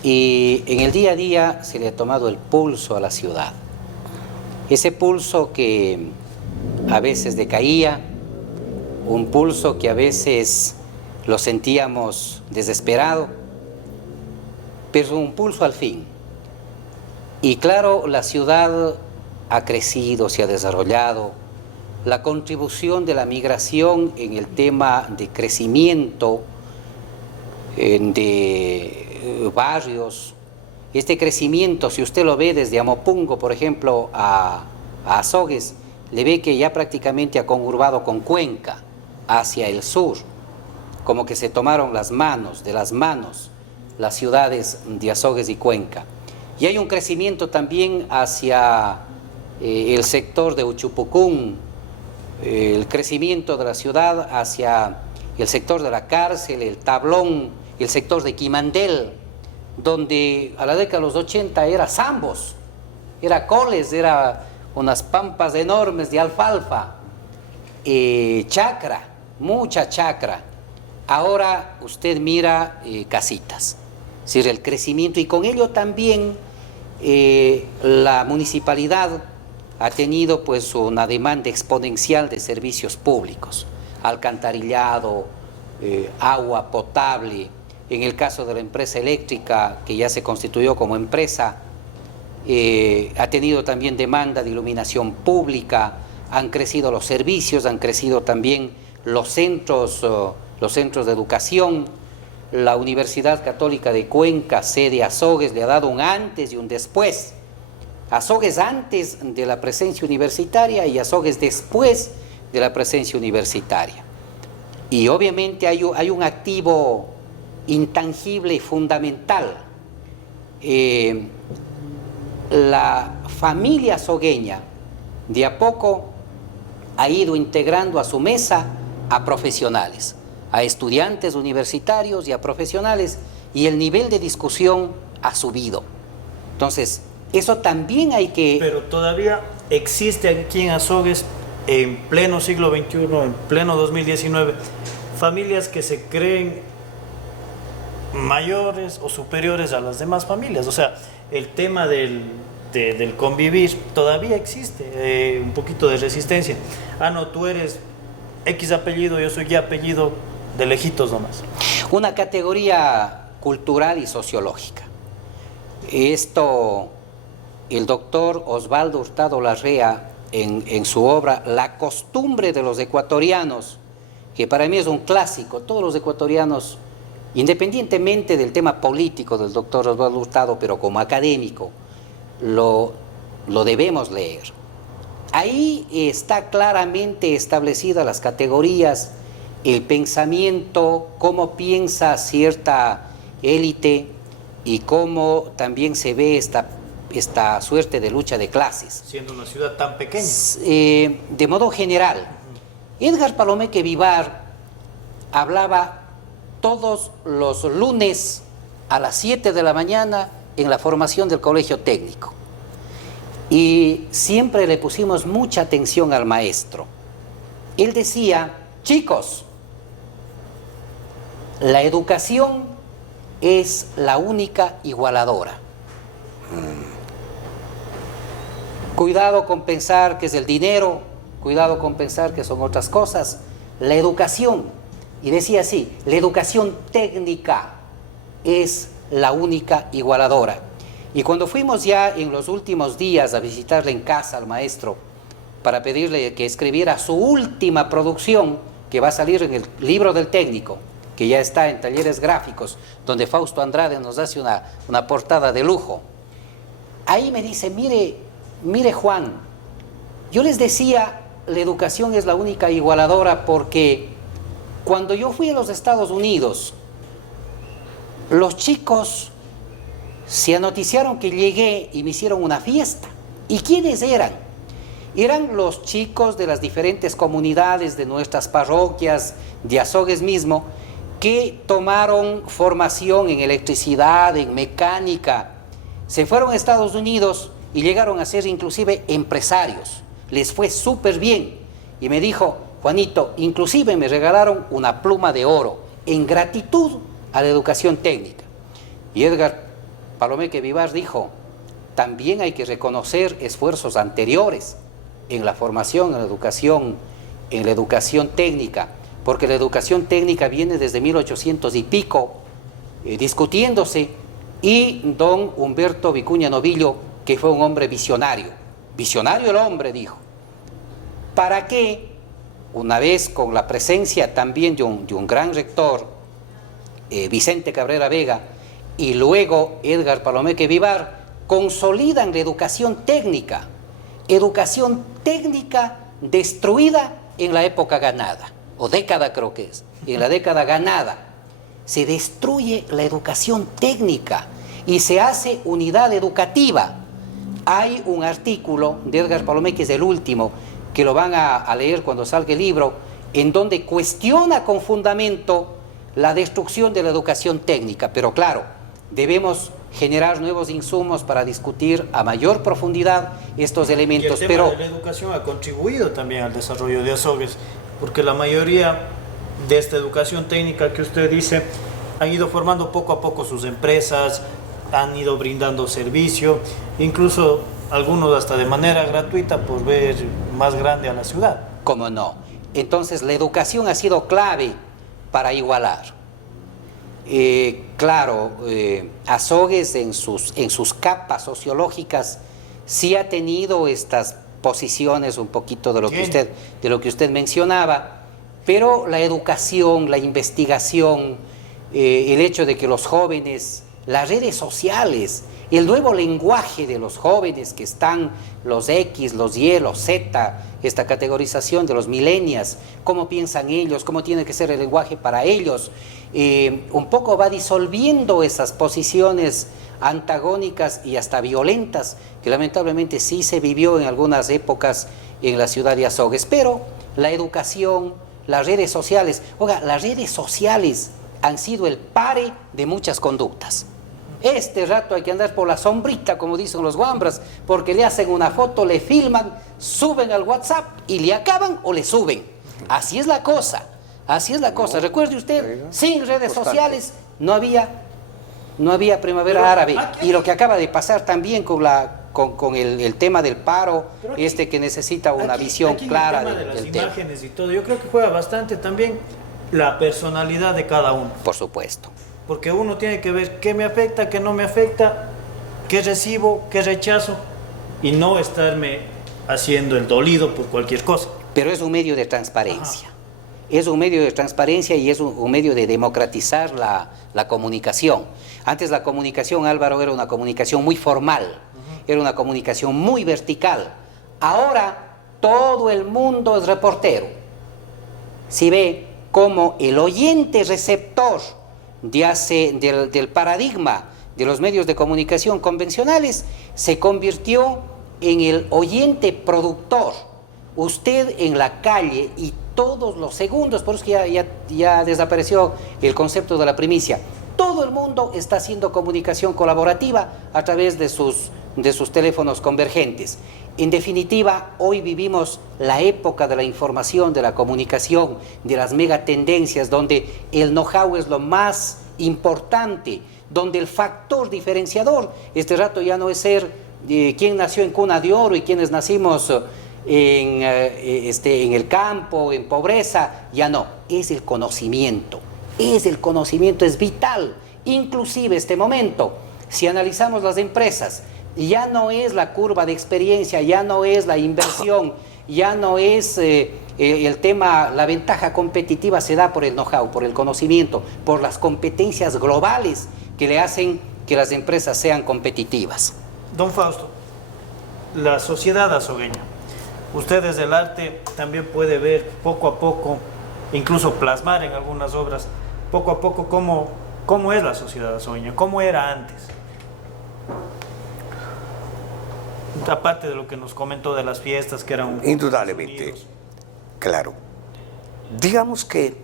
Y en el día a día se le ha tomado el pulso a la ciudad. Ese pulso que a veces decaía, un pulso que a veces lo sentíamos desesperado, pero un pulso al fin. Y claro, la ciudad ha crecido, se ha desarrollado. La contribución de la migración en el tema de crecimiento de barrios, este crecimiento, si usted lo ve desde Amopungo, por ejemplo, a Azogues, le ve que ya prácticamente ha conurbado con Cuenca hacia el sur, como que se tomaron las manos las ciudades de Azogues y Cuenca. Y hay un crecimiento también hacia el sector de Uchupucún, el crecimiento de la ciudad hacia el sector de la cárcel, el Tablón, el sector de Quimandel, donde a la década de los 80 era Zambos, era coles, era unas pampas enormes de alfalfa, chacra, mucha chacra. Ahora usted mira casitas, es decir, el crecimiento, y con ello también la municipalidad ha tenido pues una demanda exponencial de servicios públicos, alcantarillado, agua potable. En el caso de la empresa eléctrica, que ya se constituyó como empresa, ha tenido también demanda de iluminación pública, han crecido los servicios, han crecido también los centros de educación. La Universidad Católica de Cuenca, sede Azogues, le ha dado un antes y un después. Azogues antes de la presencia universitaria y Azogues después de la presencia universitaria. Y obviamente hay un activo intangible y fundamental. La familia azogueña de a poco ha ido integrando a su mesa a profesionales, a estudiantes universitarios y a profesionales, y el nivel de discusión ha subido. Entonces, eso también hay que... Pero todavía existe aquí en Azogues, en pleno siglo XXI, en pleno 2019, familias que se creen mayores o superiores a las demás familias. O sea, el tema del convivir todavía existe, un poquito de resistencia. Ah, no, tú eres X apellido, yo soy Y apellido, de lejitos nomás. Una categoría cultural y sociológica. Esto, el doctor Osvaldo Hurtado Larrea, en su obra La costumbre de los ecuatorianos, que para mí es un clásico, todos los ecuatorianos, independientemente del tema político del doctor Osvaldo Hurtado, pero como académico, lo debemos leer. Ahí está claramente establecida las categorías, el pensamiento, cómo piensa cierta élite y cómo también se ve esta suerte de lucha de clases. Siendo una ciudad tan pequeña. De modo general, Edgar Palomeque Vivar hablaba todos los lunes a las 7 de la mañana en la formación del colegio técnico. Y siempre le pusimos mucha atención al maestro. Él decía, chicos, la educación es la única igualadora. Cuidado con pensar que es el dinero, cuidado con pensar que son otras cosas. La educación, y decía así, la educación técnica es la única igualadora. Y cuando fuimos ya en los últimos días a visitarle en casa al maestro para pedirle que escribiera su última producción, que va a salir en el libro del técnico, que ya está en Talleres Gráficos, donde Fausto Andrade nos hace una portada de lujo. Ahí me dice, mire Juan, yo les decía, la educación es la única igualadora porque cuando yo fui a los Estados Unidos, los chicos se anoticiaron que llegué y me hicieron una fiesta. ¿Y quiénes eran? Eran los chicos de las diferentes comunidades de nuestras parroquias, de Azogues mismo, que tomaron formación en electricidad, en mecánica. Se fueron a Estados Unidos y llegaron a ser inclusive empresarios. Les fue súper bien. Y me dijo, Juanito, inclusive me regalaron una pluma de oro en gratitud a la educación técnica. Y Edgar Palomeque Vivar dijo, también hay que reconocer esfuerzos anteriores en la formación, en la educación técnica, porque la educación técnica viene desde 1800 y pico discutiéndose, y don Humberto Vicuña Novillo, que fue un hombre visionario el hombre, dijo, ¿para qué? Una vez con la presencia también de un gran rector, Vicente Cabrera Vega, y luego Edgar Palomeque Vivar, consolidan la educación técnica destruida en la época ganada, o década creo que es, en la década ganada. Se destruye la educación técnica y se hace unidad educativa. Hay un artículo de Edgar Palomeque, que es el último, que lo van a leer cuando salga el libro, en donde cuestiona con fundamento la destrucción de la educación técnica. Pero claro, debemos generar nuevos insumos para discutir a mayor profundidad estos elementos. Y el tema de la educación ha contribuido también al desarrollo de Azogues, porque la mayoría de esta educación técnica que usted dice han ido formando poco a poco sus empresas, han ido brindando servicio, incluso algunos hasta de manera gratuita por ver más grande a la ciudad. ¿Cómo no? Entonces la educación ha sido clave para igualar. Claro, Azogues en sus capas sociológicas sí ha tenido estas posiciones un poquito de lo que usted mencionaba, pero la educación, la investigación, el hecho de que los jóvenes, las redes sociales, el nuevo lenguaje de los jóvenes que están, los X, los Y, los Z, esta categorización de los millennials, cómo piensan ellos, cómo tiene que ser el lenguaje para ellos, un poco va disolviendo esas posiciones antagónicas y hasta violentas que lamentablemente sí se vivió en algunas épocas en la ciudad de Azogues. Pero la educación, las redes sociales, oiga, las redes sociales han sido el pare de muchas conductas. Este rato hay que andar por la sombrita, como dicen los guambras, porque le hacen una foto, le filman, suben al WhatsApp y le acaban o le suben. Así es la cosa, así es la cosa. Recuerde usted, sin redes sociales no había primavera árabe. Y lo que acaba de pasar también con el tema del paro, que necesita una visión clara del tema de las del tema. Imágenes y todo, yo creo que juega bastante también la personalidad de cada uno. Por supuesto. Porque uno tiene que ver qué me afecta, qué no me afecta, qué recibo, qué rechazo, y no estarme haciendo el dolido por cualquier cosa. Pero es un medio de transparencia. Ajá. Es un medio de transparencia y es un medio de democratizar la comunicación. Antes la comunicación, Álvaro, era una comunicación muy formal, era una comunicación muy vertical. Ahora todo el mundo es reportero. Si ve cómo el oyente receptor del paradigma de los medios de comunicación convencionales se convirtió en el oyente productor. Usted en la calle y todos los segundos, por eso que ya desapareció el concepto de la primicia, todo el mundo está haciendo comunicación colaborativa a través de sus teléfonos convergentes. En definitiva, hoy vivimos la época de la información, de la comunicación, de las megatendencias, donde el know-how es lo más importante, donde el factor diferenciador, este rato ya no es ser quién nació en cuna de oro y quienes nacimos en el campo, en pobreza, ya no, es el conocimiento, es vital. Inclusive este momento, si analizamos las empresas, ya no es la curva de experiencia, ya no es la inversión, ya no es el tema, la ventaja competitiva se da por el know-how, por el conocimiento, por las competencias globales que le hacen que las empresas sean competitivas. Don Fausto, la sociedad azogueña, usted desde el arte también puede ver poco a poco, incluso plasmar en algunas obras, poco a poco cómo es la sociedad azogueña, cómo era antes. Aparte de lo que nos comentó de las fiestas que eran indudablemente, claro. Digamos que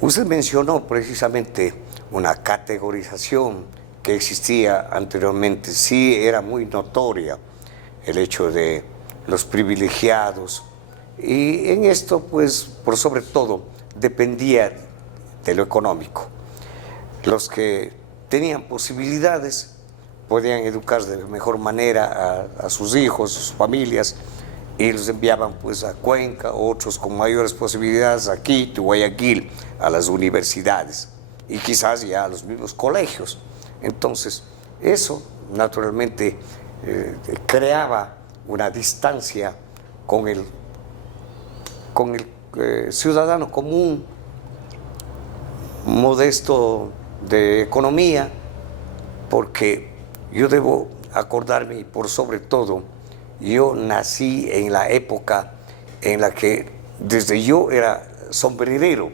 usted mencionó precisamente una categorización que existía anteriormente. Sí, era muy notoria el hecho de los privilegiados, y en esto, pues, por sobre todo, dependía de lo económico. Los que tenían posibilidades podían educar de mejor manera a sus hijos, a sus familias, y los enviaban pues a Cuenca, otros con mayores posibilidades a Quito, Guayaquil, a las universidades y quizás ya a los mismos colegios. Entonces, eso naturalmente creaba una distancia con el ciudadano común, modesto de economía, porque yo debo acordarme, y por sobre todo, yo nací en la época en la que desde yo era sombrerero,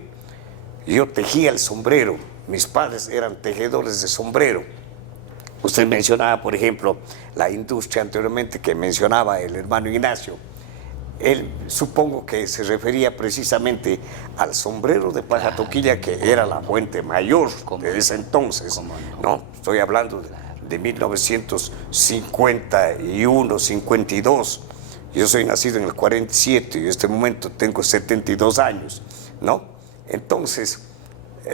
yo tejía el sombrero, mis padres eran tejedores de sombrero. Usted mencionaba, por ejemplo, la industria anteriormente que mencionaba el hermano Ignacio. Él supongo que se refería precisamente al sombrero de paja toquilla, que era la fuente mayor de ese entonces, ¿no? Estoy hablando de 1951, 52. Yo soy nacido en el 47 y en este momento tengo 72 años, ¿no? Entonces,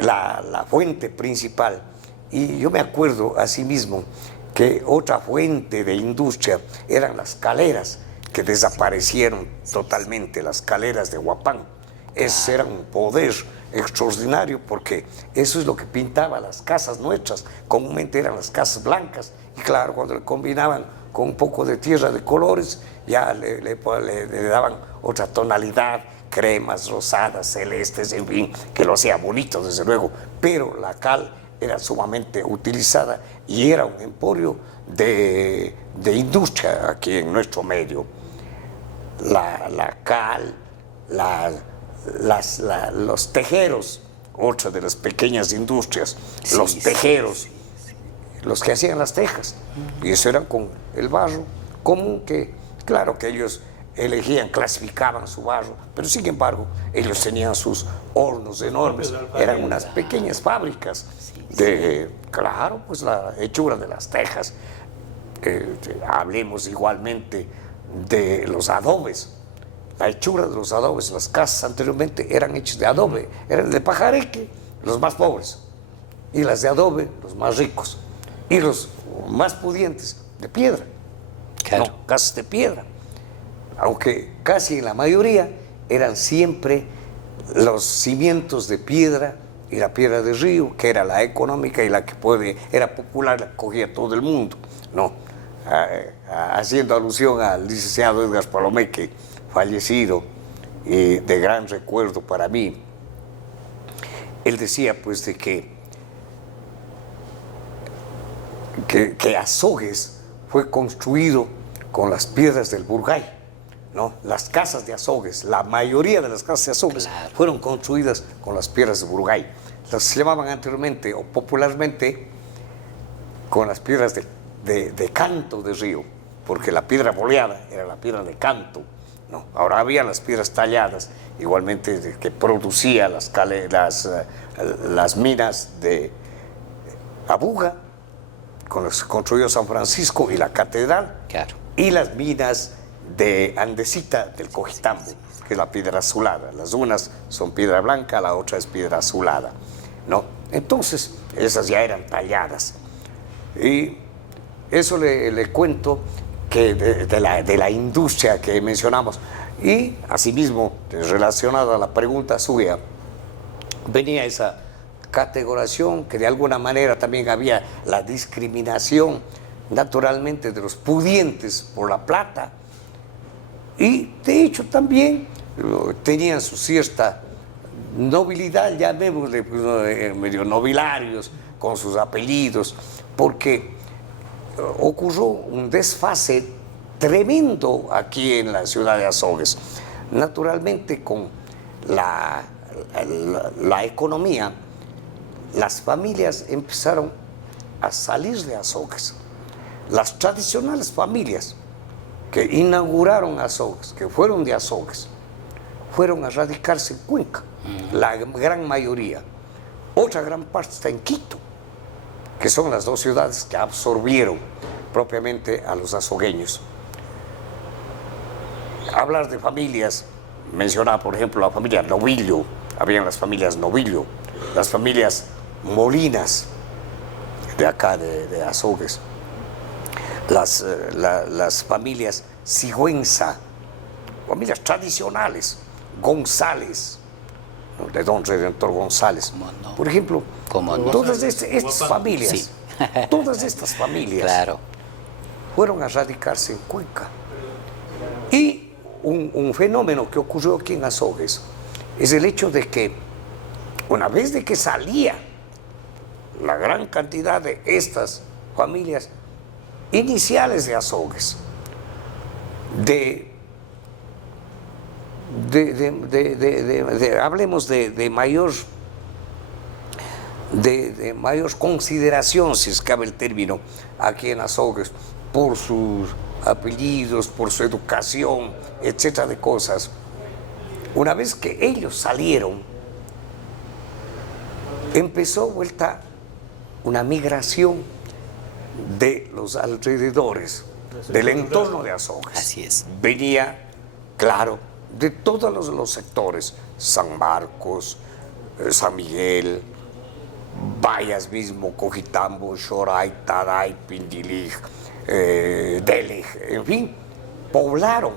la fuente principal, y yo me acuerdo asimismo que otra fuente de industria eran las caleras, que desaparecieron totalmente, las caleras de Huapán. Ese era un poder extraordinario, porque eso es lo que pintaba las casas nuestras. Comúnmente eran las casas blancas, y claro, cuando le combinaban con un poco de tierra de colores, ya le daban otra tonalidad, cremas, rosadas, celestes, en fin, que lo hacía bonito, desde luego. Pero la cal era sumamente utilizada y era un emporio de industria aquí en nuestro medio. La cal, los tejeros, otra de las pequeñas industrias, sí, los tejeros, los que hacían las tejas, y eso eran con el barro común, que claro que ellos elegían, clasificaban su barro, pero sin embargo ellos tenían sus hornos enormes, eran unas pequeñas fábricas de, claro, pues la hechura de las tejas. Hablemos igualmente de los adobes. La hechura de los adobes, las casas anteriormente eran hechas de adobe, eran de pajareque, los más pobres, y las de adobe, los más ricos, y los más pudientes, de piedra. Claro. No, casas de piedra, aunque casi en la mayoría eran siempre los cimientos de piedra, y la piedra de río, que era la económica y la que era popular, la cogía todo el mundo, ¿no? Haciendo alusión al licenciado Edgar Palomeque, fallecido, de gran recuerdo para mí, él decía pues de que Azogues fue construido con las piedras del Burgay, ¿no? Las casas de Azogues, la mayoría de las casas de Azogues, claro, fueron construidas con las piedras de Burgay. Las llamaban anteriormente o popularmente con las piedras de canto de río, porque la piedra boleada era la piedra de canto, ¿no? Ahora había las piedras talladas, igualmente que producía las minas de Abuga, con las que construyó San Francisco y la catedral, claro, y las minas de Andesita del Cojitambo, que es la piedra azulada. Las unas son piedra blanca, la otra es piedra azulada, ¿no? Entonces, esas ya eran talladas. Y eso le cuento que de la industria que mencionamos. Y asimismo, relacionado a la pregunta suya, venía esa categorización, que de alguna manera también había la discriminación naturalmente de los pudientes por la plata, y de hecho también tenían su cierta nobilidad, llamémosle medio nobilarios, con sus apellidos, porque ocurrió un desfase tremendo aquí en la ciudad de Azogues. Naturalmente, con la economía, las familias empezaron a salir de Azogues. Las tradicionales familias que inauguraron Azogues, que fueron de Azogues, fueron a radicarse en Cuenca, la gran mayoría. Otra gran parte está en Quito, que son las dos ciudades que absorbieron propiamente a los azogueños. Hablar de familias, mencionaba por ejemplo la familia Novillo, habían las familias Novillo, las familias Molinas, de acá de Azogues, las familias Sigüenza, familias tradicionales, González, de don Redentor González, no, por ejemplo, no, todas estas familias, sí, todas estas familias, claro, fueron a radicarse en Cuenca. Y un fenómeno que ocurrió aquí en Azogues es el hecho de que una vez de que salía la gran cantidad de estas familias iniciales de Azogues, hablemos de mayor consideración, si es cabe el término, aquí en Azogues, por sus apellidos, por su educación, etcétera, de cosas. Una vez que ellos salieron, empezó vuelta una migración de los alrededores, del entorno de Azogues. Así es. Venía, claro, de todos los sectores, San Marcos, San Miguel, Bayas mismo, Cojitambo, Xoray, Taday, Pindilig, Deleg, en fin, poblaron.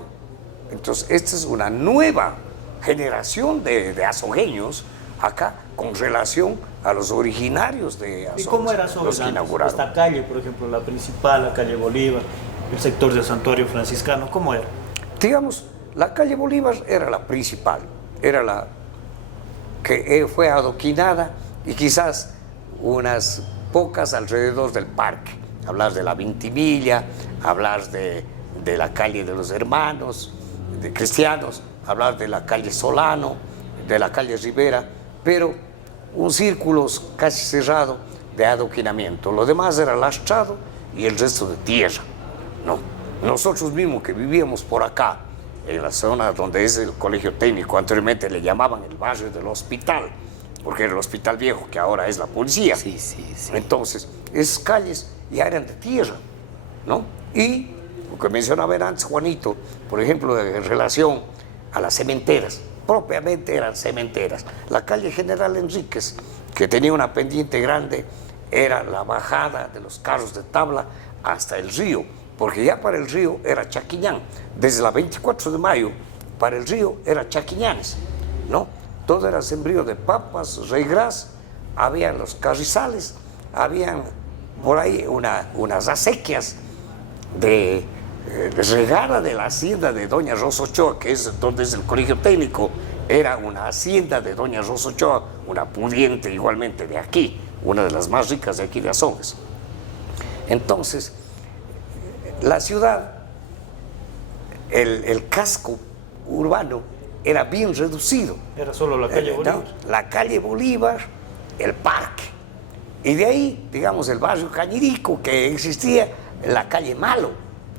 Entonces, esta es una nueva generación de azogueños acá con relación a los originarios de Azogues. ¿Y cómo era Azogues los que antes? inauguraron. Esta calle, por ejemplo, la principal, la calle Bolívar, el sector de Santuario Franciscano, ¿cómo era? Digamos, la calle Bolívar era la principal, era la que fue adoquinada y quizás unas pocas alrededor del parque. Hablar de la Vintimilla, hablar de la calle de los hermanos, de cristianos, hablar de la calle Solano, de la calle Rivera, pero un círculo casi cerrado de adoquinamiento. Lo demás era lastrado y el resto de tierra, ¿no? Nosotros mismos que vivíamos por acá, en la zona donde es el colegio técnico, anteriormente le llamaban el barrio del hospital, porque era el hospital viejo, que ahora es la policía. Sí, sí, sí. Entonces, esas calles ya eran de tierra, ¿no? Y lo que mencionaba antes Juanito, por ejemplo, en relación a las cementeras, propiamente eran cementeras. La calle General Enríquez, que tenía una pendiente grande, era la bajada de los carros de tabla hasta el río, porque ya para el río era Chaquiñán. Desde la 24 de mayo para el río era Chaquiñanes, ¿no? Todo era sembrío de papas, reigras, habían los carrizales, habían por ahí unas acequias de regada de la hacienda de doña Rosa Ochoa, que es donde es el colegio técnico. Era una hacienda de doña Rosa Ochoa, una pudiente igualmente de aquí, una de las más ricas de aquí de Azogues. Entonces, la ciudad, el casco urbano era bien reducido. Era solo la calle Bolívar. ¿No? La calle Bolívar, el parque. Y de ahí, digamos, el barrio Cañirico, que existía, la calle Malo,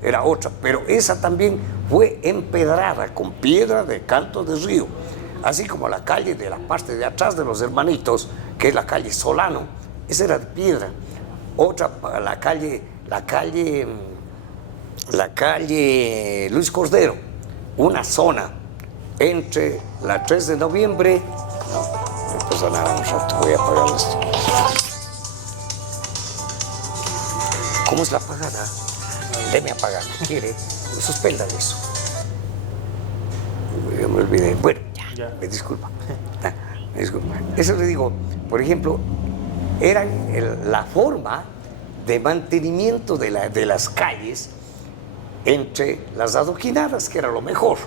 era otra. Pero esa también fue empedrada con piedra de canto de río. Así como la calle de la parte de atrás de los Hermanitos, que es la calle Solano, esa era de piedra. Otra, la calle Luis Cordero, una zona entre la 3 de noviembre, no pasa nada, un rato, voy a apagar esto. ¿Cómo es la apagada? Deme apagar, ¿quiere? Suspendan eso. Yo me olvidé. Bueno, Ya. me disculpa. Me disculpa. Eso le digo, por ejemplo, eran la forma de mantenimiento de las calles entre las adoquinadas, que era lo mejor.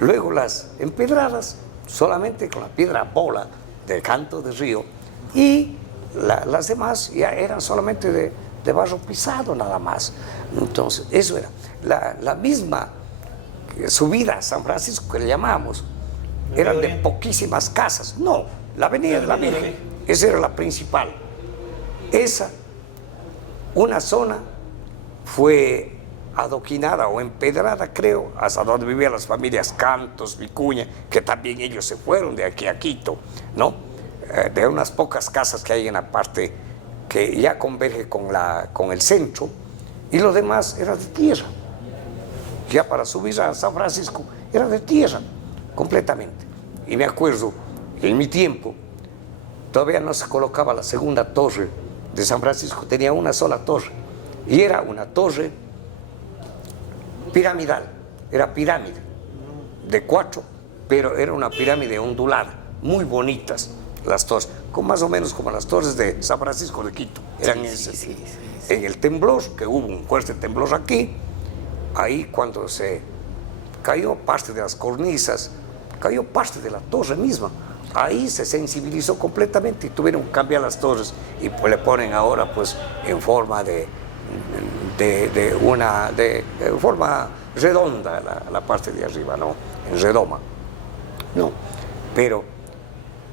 Luego las empedradas, solamente con la piedra bola del canto del río, y las demás ya eran solamente de barro pisado nada más. Entonces, eso era. La misma subida a San Francisco que le llamamos, eran de poquísimas casas. No, la avenida de la Virgen, esa era la principal. Esa, una zona, fue adoquinada o empedrada, creo, hasta donde vivían las familias Cantos, Vicuña, que también ellos se fueron de aquí a Quito, ¿no? De unas pocas casas que hay en la parte que ya converge con el centro, y lo demás era de tierra. Ya para subir a San Francisco era de tierra, completamente. Y me acuerdo, en mi tiempo, todavía no se colocaba la segunda torre de San Francisco, tenía una sola torre, y era una torre piramidal, era pirámide de 4, pero era una pirámide ondulada, muy bonitas las torres, más o menos como las torres de San Francisco de Quito, eran esas. En el temblor, que hubo un fuerte temblor aquí, ahí cuando se cayó parte de las cornisas, cayó parte de la torre misma, ahí se sensibilizó completamente y tuvieron que cambiar las torres y pues le ponen ahora pues en forma de forma redonda la parte de arriba, ¿no? En redoma. No, pero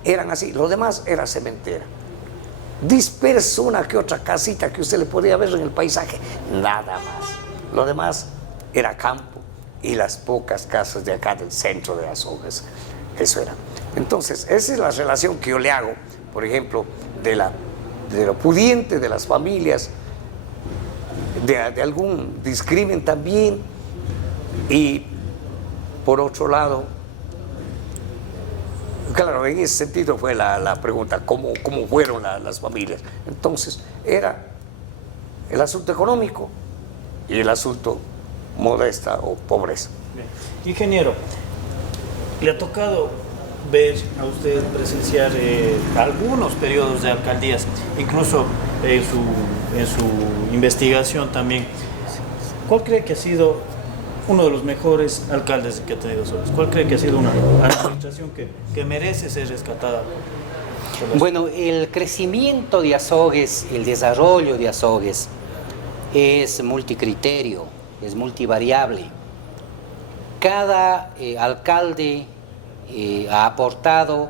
eran así, lo demás era cementera. Disperso una que otra casita que usted le podía ver en el paisaje, nada más. Lo demás era campo y las pocas casas de acá del centro de Azogues, eso era. Entonces, esa es la relación que yo le hago, por ejemplo, de lo pudiente de las familias, de algún discrimen también, y por otro lado, Claro, en ese sentido fue la pregunta, ¿cómo fueron las familias? Entonces, era el asunto económico y el asunto modesta o pobreza. Bien. Ingeniero, ¿le ha tocado ver a usted presenciar algunos periodos de alcaldías, incluso en su investigación también? ¿Cuál cree que ha sido uno de los mejores alcaldes que ha tenido Azogues? ¿Cuál cree que ha sido una administración que merece ser rescatada? Bueno, el crecimiento de Azogues, el desarrollo de Azogues es multicriterio, es multivariable. Cada alcalde ha aportado,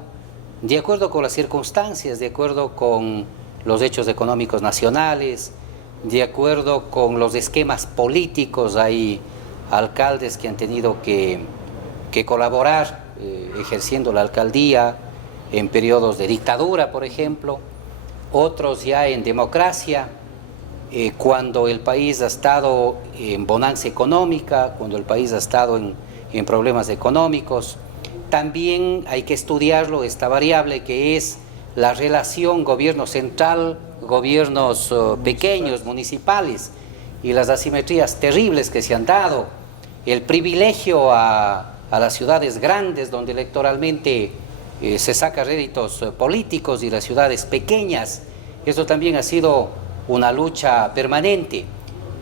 de acuerdo con las circunstancias, de acuerdo con los hechos económicos nacionales, de acuerdo con los esquemas políticos. Hay alcaldes que han tenido que colaborar ejerciendo la alcaldía en periodos de dictadura, por ejemplo, otros ya en democracia, cuando el país ha estado en bonanza económica, cuando el país ha estado en problemas económicos. También hay que estudiarlo, esta variable que es la relación gobierno central, gobiernos pequeños, municipales, y las asimetrías terribles que se han dado, el privilegio a las ciudades grandes donde electoralmente se saca réditos políticos, y las ciudades pequeñas. Eso también ha sido una lucha permanente,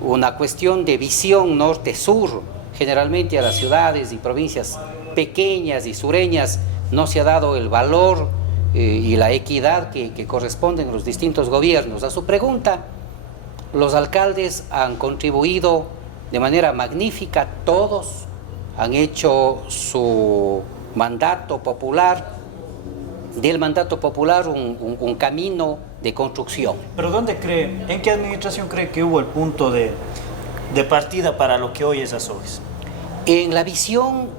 una cuestión de visión norte-sur. Generalmente a las ciudades y provincias pequeñas y sureñas no se ha dado el valor y la equidad que corresponden a los distintos gobiernos. A su pregunta, los alcaldes han contribuido de manera magnífica, todos han hecho su mandato popular, del mandato popular un camino de construcción. ¿Pero dónde cree, en qué administración cree que hubo el punto de partida para lo que hoy es Azogues? En la visión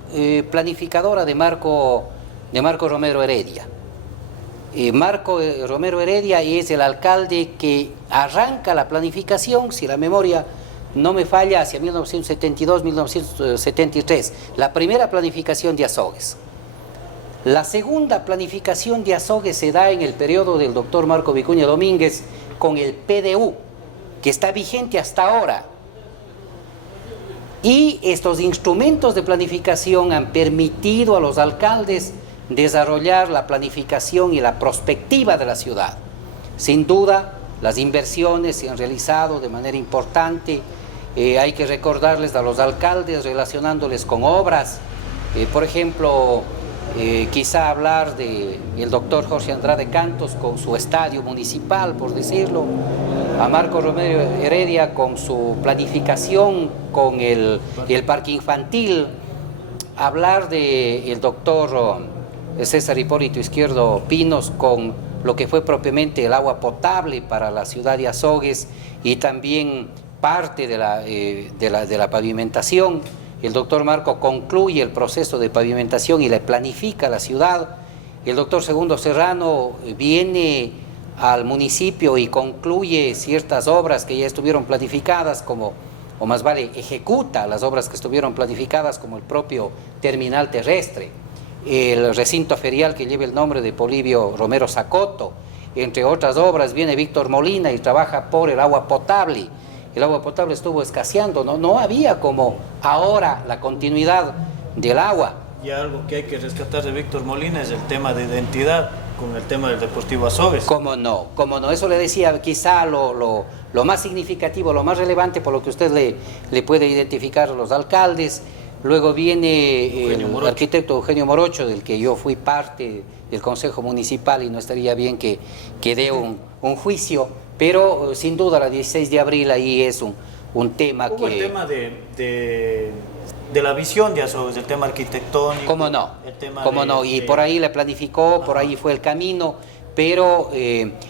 planificadora de Marco Romero Heredia. Marco Romero Heredia es el alcalde que arranca la planificación, si la memoria no me falla, hacia 1972-1973, la primera planificación de Azogues. La segunda planificación de Azogues se da en el periodo del doctor Marco Vicuña Domínguez con el PDU, que está vigente hasta ahora. Y estos instrumentos de planificación han permitido a los alcaldes desarrollar la planificación y la prospectiva de la ciudad. Sin duda, las inversiones se han realizado de manera importante. Hay que recordarles a los alcaldes relacionándoles con obras. Por ejemplo, quizá hablar del doctor Jorge Andrade Cantos con su estadio municipal, por decirlo, a Marco Romero Heredia con su planificación, con el parque infantil, hablar del doctor César Hipólito Izquierdo Pinos con lo que fue propiamente el agua potable para la ciudad de Azogues y también parte de la pavimentación. El doctor Marco concluye el proceso de pavimentación y le planifica la ciudad. El doctor Segundo Serrano viene al municipio y concluye ciertas obras que ya estuvieron planificadas, o más vale, ejecuta las obras que estuvieron planificadas, como el propio terminal terrestre, el recinto ferial que lleva el nombre de Polibio Romero Zacoto. Entre otras obras viene Víctor Molina y trabaja por el agua potable. El agua potable estuvo escaseando, no había como ahora la continuidad del agua. Y algo que hay que rescatar de Víctor Molina es el tema de identidad con el tema del Deportivo Azogues. ¿Cómo no? Eso le decía, quizá lo más significativo, lo más relevante por lo que usted le puede identificar a los alcaldes. Luego viene el arquitecto Eugenio Morocho, del que yo fui parte del Consejo Municipal, y no estaría bien que dé un juicio, pero sin duda la 16 de abril ahí es un tema ¿Hubo el tema de la visión de Azogues, el tema arquitectónico? ¿Cómo no? El tema Y por ahí la planificó, por ahí fue el camino, pero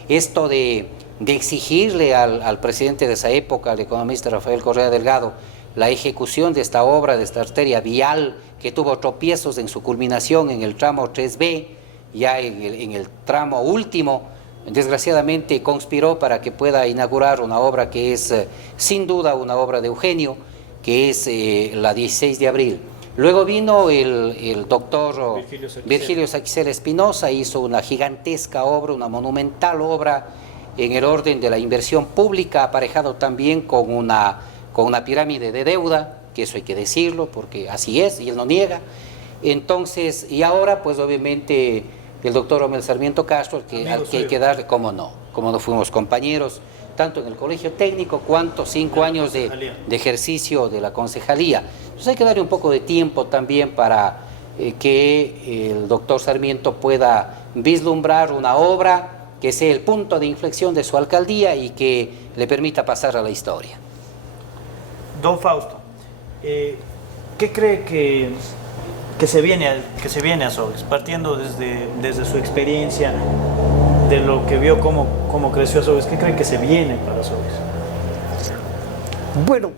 esto de exigirle al presidente de esa época, al economista Rafael Correa Delgado, la ejecución de esta obra, de esta arteria vial, que tuvo tropiezos en su culminación en el tramo 3B, ya en el tramo último, desgraciadamente conspiró para que pueda inaugurar una obra que es sin duda una obra de Eugenio, que es la 16 de abril. Luego vino el doctor Virgilio Virgilio Saquicela Espinosa, hizo una gigantesca obra, una monumental obra en el orden de la inversión pública, aparejado también con una pirámide de deuda, que eso hay que decirlo, porque así es, y él no niega. Entonces, y ahora, pues obviamente, el doctor Romel Sarmiento Castro, al que hay que darle, cómo no fuimos compañeros, tanto en el colegio técnico, cuanto 5 años de ejercicio de la concejalía. Entonces hay que darle un poco de tiempo también para que el doctor Sarmiento pueda vislumbrar una obra que sea el punto de inflexión de su alcaldía y que le permita pasar a la historia. Don Fausto, ¿qué cree que se viene a Azogues? Partiendo desde su experiencia, de lo que vio cómo creció Azogues, ¿qué cree que se viene para Azogues? Bueno,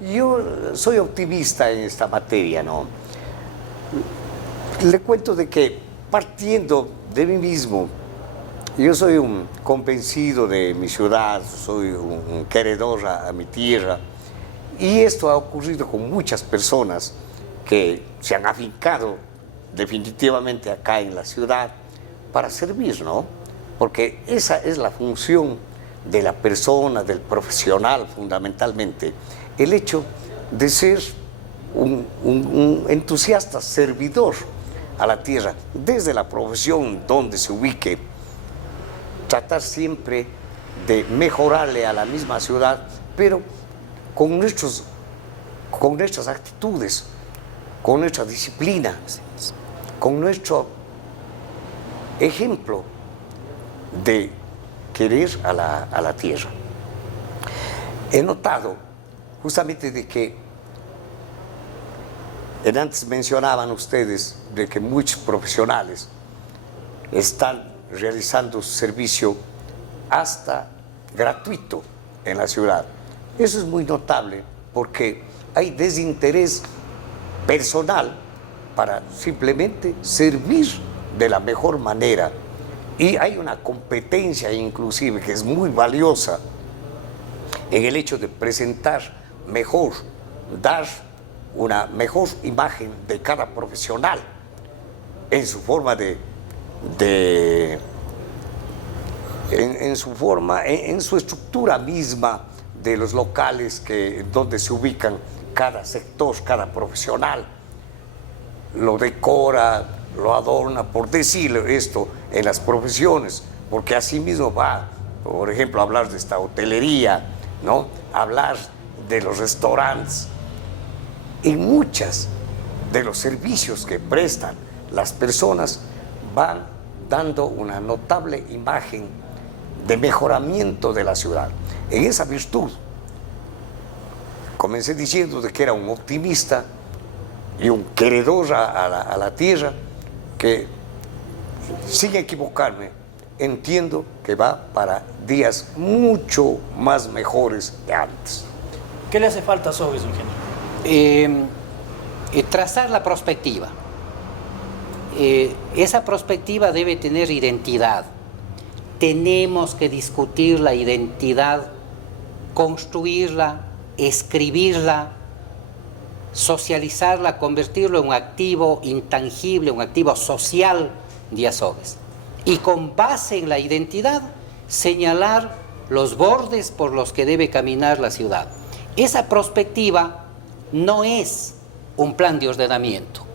yo soy optimista en esta materia, ¿no? Le cuento de que partiendo de mí mismo, yo soy un convencido de mi ciudad, soy un queredor a mi tierra, y esto ha ocurrido con muchas personas que se han afincado definitivamente acá en la ciudad para servir, ¿no? Porque esa es la función de la persona, del profesional fundamentalmente, el hecho de ser un entusiasta servidor a la tierra, desde la profesión donde se ubique, tratar siempre de mejorarle a la misma ciudad, pero con nuestras actitudes, con nuestra disciplina, con nuestro ejemplo de querer a la tierra. He notado justamente de que, antes mencionaban ustedes de que muchos profesionales están realizando servicio hasta gratuito en la ciudad. Eso es muy notable porque hay desinterés personal para simplemente servir de la mejor manera, y hay una competencia inclusive que es muy valiosa en el hecho de presentar mejor, dar una mejor imagen de cada profesional en su forma en su estructura misma de los locales donde se ubican cada sector, cada profesional. Lo decora, lo adorna, por decirlo esto, en las profesiones, porque así mismo va, por ejemplo, a hablar de esta hotelería, ¿no? Hablar de los restaurantes. En muchos de los servicios que prestan las personas van dando una notable imagen de mejoramiento de la ciudad. En esa virtud, comencé diciendo de que era un optimista y un queredor a la tierra, que, sin equivocarme, entiendo que va para días mucho más mejores que antes. ¿Qué le hace falta a Azogues, ingeniero? Trazar la perspectiva. Esa perspectiva debe tener identidad. Tenemos que discutir la identidad, construirla, escribirla, socializarla, convertirlo en un activo intangible, un activo social de Azogues. Y con base en la identidad, señalar los bordes por los que debe caminar la ciudad. Esa perspectiva no es un plan de ordenamiento.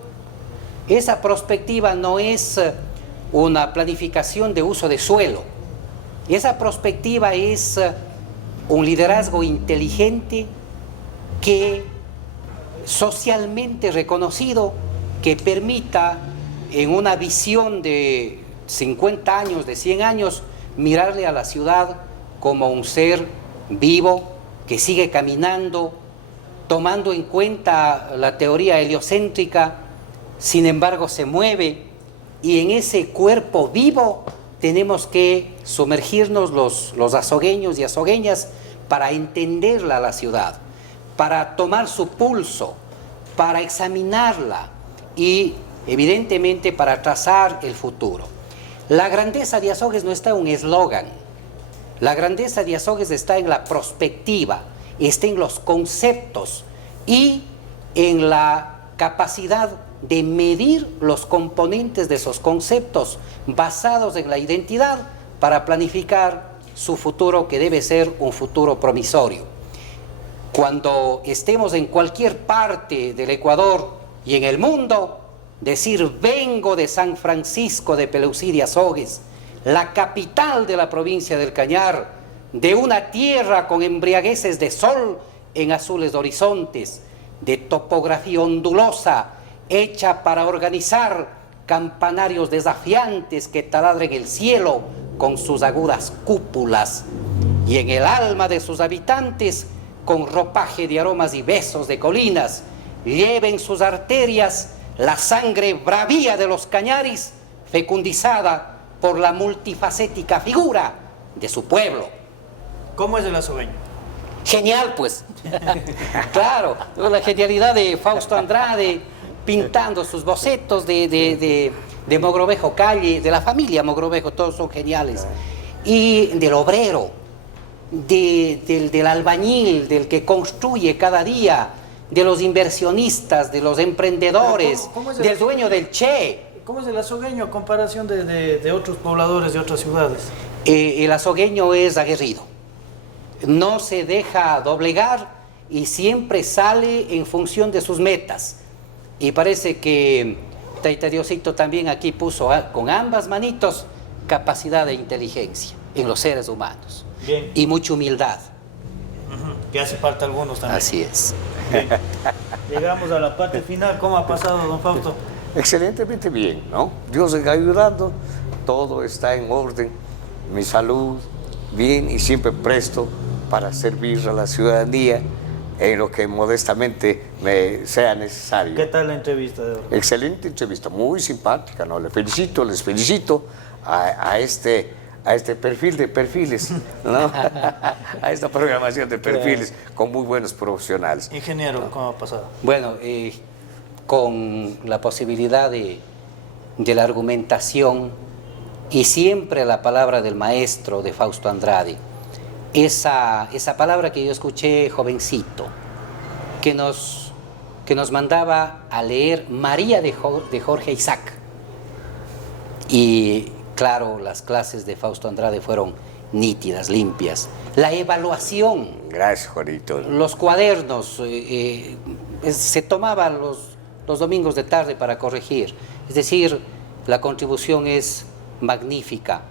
Esa perspectiva no es una planificación de uso de suelo. Esa perspectiva es un liderazgo inteligente que socialmente reconocido, que permita en una visión de 50 años, de 100 años, mirarle a la ciudad como un ser vivo que sigue caminando, tomando en cuenta la teoría heliocéntrica, sin embargo se mueve, y en ese cuerpo vivo tenemos que sumergirnos los azogueños y azogueñas para entenderla a la ciudad, para tomar su pulso, para examinarla y evidentemente para trazar el futuro. La grandeza de Azogues no está en un eslogan, la grandeza de Azogues está en la perspectiva, está en los conceptos y en la capacidad de medir los componentes de esos conceptos basados en la identidad para planificar su futuro, que debe ser un futuro promisorio. Cuando estemos en cualquier parte del Ecuador y en el mundo, decir vengo de San Francisco de Peleucidi Azogues, la capital de la provincia del Cañar, de una tierra con embriagueces de sol en azules horizontes, de topografía ondulosa, hecha para organizar campanarios desafiantes que taladren el cielo con sus agudas cúpulas, y en el alma de sus habitantes, con ropaje de aromas y besos de colinas, lleven sus arterias la sangre bravía de los cañaris, fecundizada por la multifacética figura de su pueblo. ¿Cómo es el azogueño? Genial, pues. Claro, la genialidad de Fausto Andrade pintando sus bocetos de Mogrovejo Calle, de la familia Mogrovejo, todos son geniales. Y del obrero, del albañil, del que construye cada día, de los inversionistas, de los emprendedores, ¿Cómo es del dueño del Che. ¿Cómo es el azogueño a comparación de otros pobladores de otras ciudades? El azogueño es aguerrido, no se deja doblegar y siempre sale en función de sus metas. Y parece que Taita Diosito también aquí puso con ambas manitos capacidad de inteligencia en los seres humanos. Bien. Y mucha humildad. Que hace falta algunos también. Así es. Bien. Llegamos a la parte final. ¿Cómo ha pasado, don Fausto? Excelentemente bien, ¿no? Dios está ayudando, todo está en orden, mi salud bien y siempre presto para servir a la ciudadanía en lo que modestamente me sea necesario. ¿Qué tal la entrevista de hoy? Excelente entrevista, muy simpática, ¿no? Les felicito a este perfil de perfiles, ¿no? A esta programación de perfiles con muy buenos profesionales. Ingeniero, ¿cómo ha pasado? Bueno, con la posibilidad de la argumentación y siempre la palabra del maestro de Fausto Andrade, esa palabra que yo escuché jovencito, que nos mandaba a leer María de Jorge Isaac. Y claro, las clases de Fausto Andrade fueron nítidas, limpias. La evaluación. Gracias, Juanito. Los cuadernos, se tomaban los domingos de tarde para corregir. Es decir, la contribución es magnífica.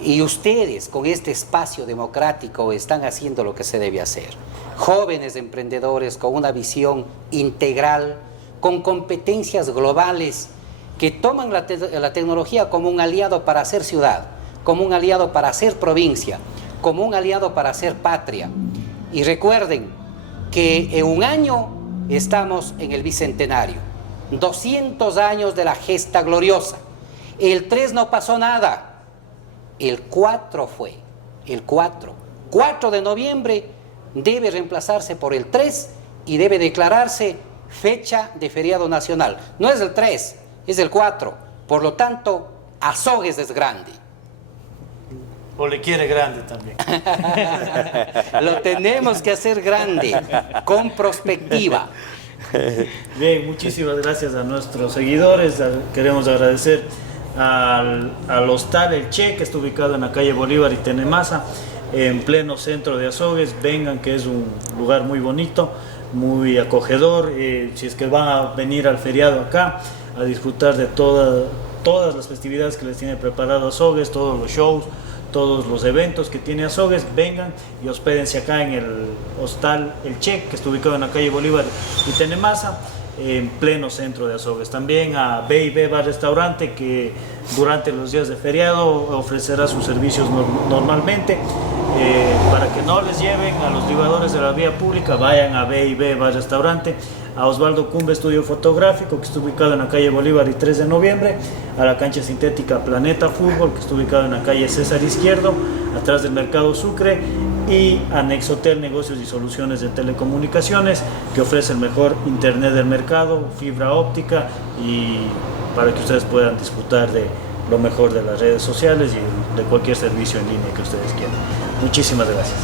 Y ustedes, con este espacio democrático, están haciendo lo que se debe hacer. Jóvenes emprendedores con una visión integral, con competencias globales, que toman la tecnología como un aliado para hacer ciudad, como un aliado para hacer provincia, como un aliado para hacer patria. Y recuerden que en un año estamos en el bicentenario, 200 años de la gesta gloriosa. El 3 no pasó nada. El 4 fue, el 4 de noviembre debe reemplazarse por el 3 y debe declararse fecha de feriado nacional. No es el 3, es el 4. Por lo tanto, Azogues es grande. ¿O le quiere grande también? Lo tenemos que hacer grande, con prospectiva. Bien, muchísimas gracias a nuestros seguidores. Queremos agradecer al hostal El Che, que está ubicado en la calle Bolívar y Tenemaza, en pleno centro de Azogues. Vengan, que es un lugar muy bonito, muy acogedor. Si es que van a venir al feriado acá a disfrutar de todas las festividades que les tiene preparado Azogues, todos los shows, todos los eventos que tiene Azogues, vengan y hospédense acá en el hostal El Che, que está ubicado en la calle Bolívar y Tenemaza, en pleno centro de Azogues. También a B&B Bar Restaurante, que durante los días de feriado ofrecerá sus servicios normalmente. Para que no les lleven a los libadores de la vía pública, vayan a B&B Bar Restaurante. A Osvaldo Cumbe Estudio Fotográfico, que está ubicado en la calle Bolívar y 3 de noviembre, a la cancha sintética Planeta Fútbol, que está ubicado en la calle César Izquierdo, atrás del Mercado Sucre, y a Nexotel Negocios y Soluciones de Telecomunicaciones, que ofrece el mejor internet del mercado, fibra óptica, y para que ustedes puedan disfrutar de lo mejor de las redes sociales y de cualquier servicio en línea que ustedes quieran. Muchísimas gracias.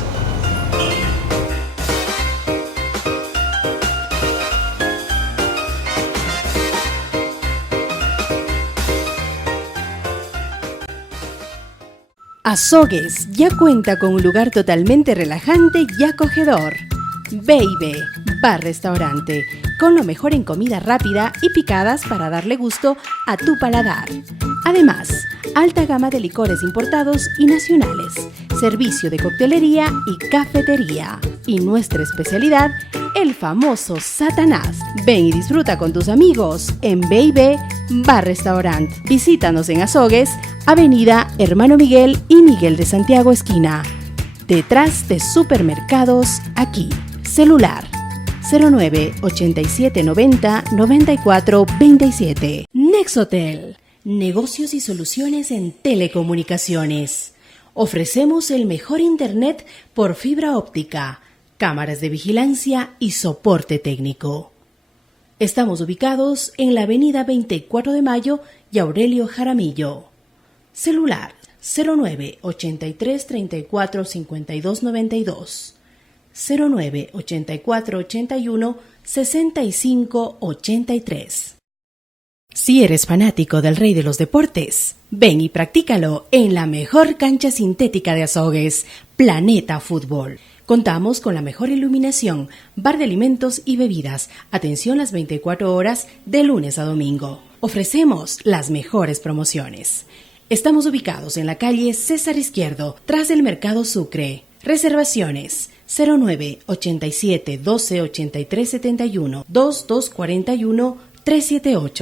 Azogues ya cuenta con un lugar totalmente relajante y acogedor. Baby, bar-restaurante, con lo mejor en comida rápida y picadas para darle gusto a tu paladar. Además, alta gama de licores importados y nacionales, servicio de coctelería y cafetería. Y nuestra especialidad, el famoso Satanás. Ven y disfruta con tus amigos en Baby Bar Restaurant. Visítanos en Azogues, Avenida Hermano Miguel y Miguel de Santiago esquina. Detrás de Supermercados Aquí. Celular 09 87 90 94 27. Nexotel. Negocios y soluciones en telecomunicaciones. Ofrecemos el mejor internet por fibra óptica, cámaras de vigilancia y soporte técnico. Estamos ubicados en la avenida 24 de Mayo y Aurelio Jaramillo. Celular 09 83 34 52 92. 09 84 81 65 83. Si eres fanático del rey de los deportes, ven y practícalo en la mejor cancha sintética de Azogues, Planeta Fútbol. Contamos con la mejor iluminación, bar de alimentos y bebidas, atención las 24 horas de lunes a domingo. Ofrecemos las mejores promociones. Estamos ubicados en la calle César Izquierdo, tras del Mercado Sucre. Reservaciones 09 87 12 83 71 2241 378.